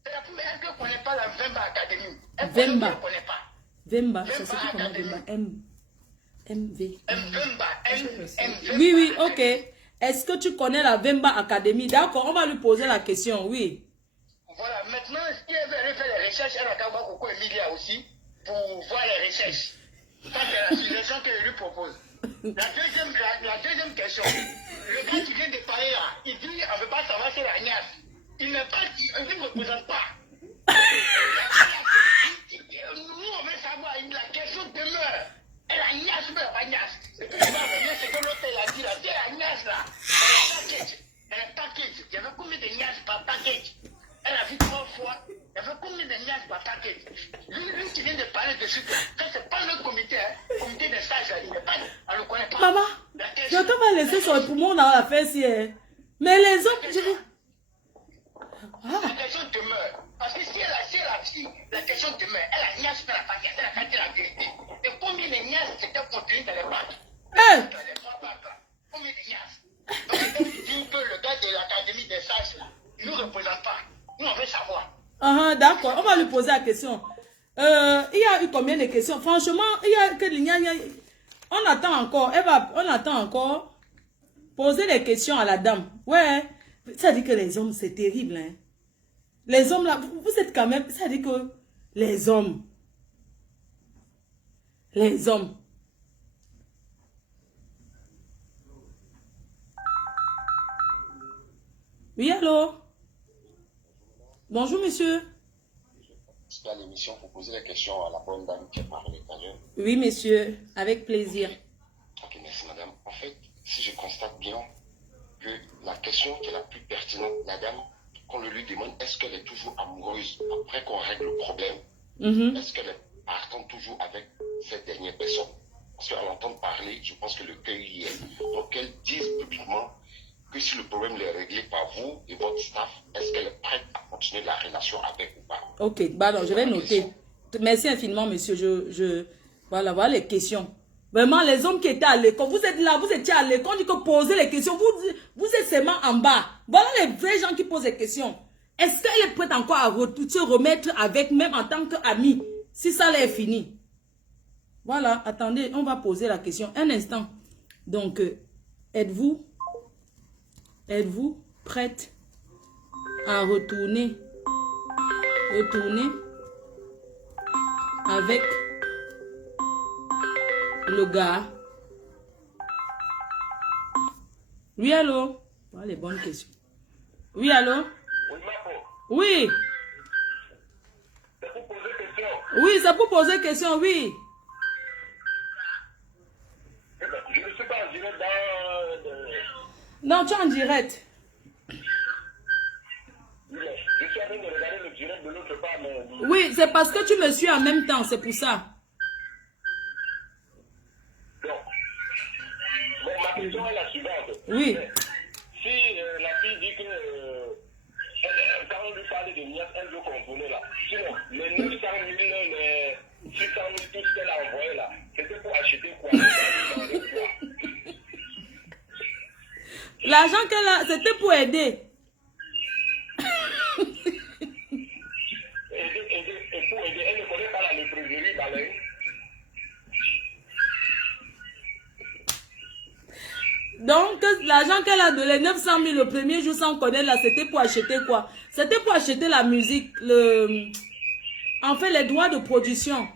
C'est la première. Est-ce qu'elle ne connaît pas la Vemba Academy? Vemba. Elle ne connaît pas. Vemba, ça s'écrit comment Vemba? M-V. Vemba. Oui, oui, ok. Est-ce que tu connais la Vemba Academy? D'accord, on va lui poser la question, oui. Voilà, maintenant, si elle veut aller faire les recherches, elle a qu'à voir Coco Emilia aussi pour voir les recherches. Ça, c'est la suggestion qu'elle lui propose. La deuxième question, le gars qui vient de parler là, il dit on ne veut pas savoir c'est la niasse. Il ne représente pas. savoir, il y avait combien de niaques d'attaquer. Lui qui vient de parler de suite, ça c'est pas notre comité, hein. Comité de stage, il n'est pas, on ne connaît pas. Maman, quelqu'un va laisser son poumon dans la fesse hier. Mais les hommes, je dis... La question demeure. Parce que si la fille, la question demeure, elle a niaque dans la famille, elle a dit la vérité. Et combien de niaques c'était contenu dans les banques? Dans les trois banques là. Combien de niaques? Donc il dit que le gars de l'académie des sages là, il ne nous représente pas. Nous on veut savoir. D'accord, on va lui poser la question. Il y a eu combien de questions? Franchement, il y a que on attend encore. On attend encore. Poser les questions à la dame. Ouais, ça dit que les hommes, c'est terrible. Hein? Les hommes là, vous êtes quand même... Ça dit que les hommes... Oui, allô? Bonjour, monsieur. Je suis à l'émission pour poser la question à la bonne dame qui a parlé tout à l'heure. Oui, monsieur. Avec plaisir. Ok, merci, madame. En fait, si je constate bien que la question qui est la plus pertinente, la dame, qu'on le lui demande, est-ce qu'elle est toujours amoureuse après qu'on règle le problème? Est-ce qu'elle est partante toujours avec cette dernière personne? Parce qu'à l'entendre parler, je pense que le cœur y est. Donc, qu'elle dise publiquement que si le problème est réglé par vous et votre staff, est-ce qu'elle est prête à continuer la relation avec ou pas? Ok, bah non, je vais noter. Merci infiniment, monsieur. Voilà les questions. Vraiment, les hommes qui étaient à l'école, vous êtes là, vous étiez à l'école, on dit que posez les questions, vous êtes seulement en bas. Voilà les vrais gens qui posent les questions. Est-ce qu'elle est prête encore à se remettre avec, même en tant qu'amie, si ça l'est fini? Voilà, attendez, on va poser la question. Un instant. Donc, êtes-vous prête à retourner avec le gars? Oui, allô? Voilà les bonnes questions. Oui, allô? Oui. C'est pour poser question. Oui, c'est pour poser question, oui. Je ne suis pas en direct dans... Non, tu es en direct. Je suis en train de regarder le direct de l'autre part, mais... Oui, c'est parce que tu me suis en même temps, c'est pour ça. Donc, bon, ma question est la suivante. Oui. Si la fille dit que quand on lui parle de niaque, elle veut contrôler là. Sinon, les 900 000, les 600 000, tout ce qu'elle a envoyé là, c'était pour acheter quoi? L'argent qu'elle a, c'était pour aider. Et pour aider, elle ne connaît pas la léproserie baleine. Donc, l'argent qu'elle a donné, 900 000 le premier jour sans connaître là, c'était pour acheter quoi? C'était pour acheter la musique, en fait, les droits de production.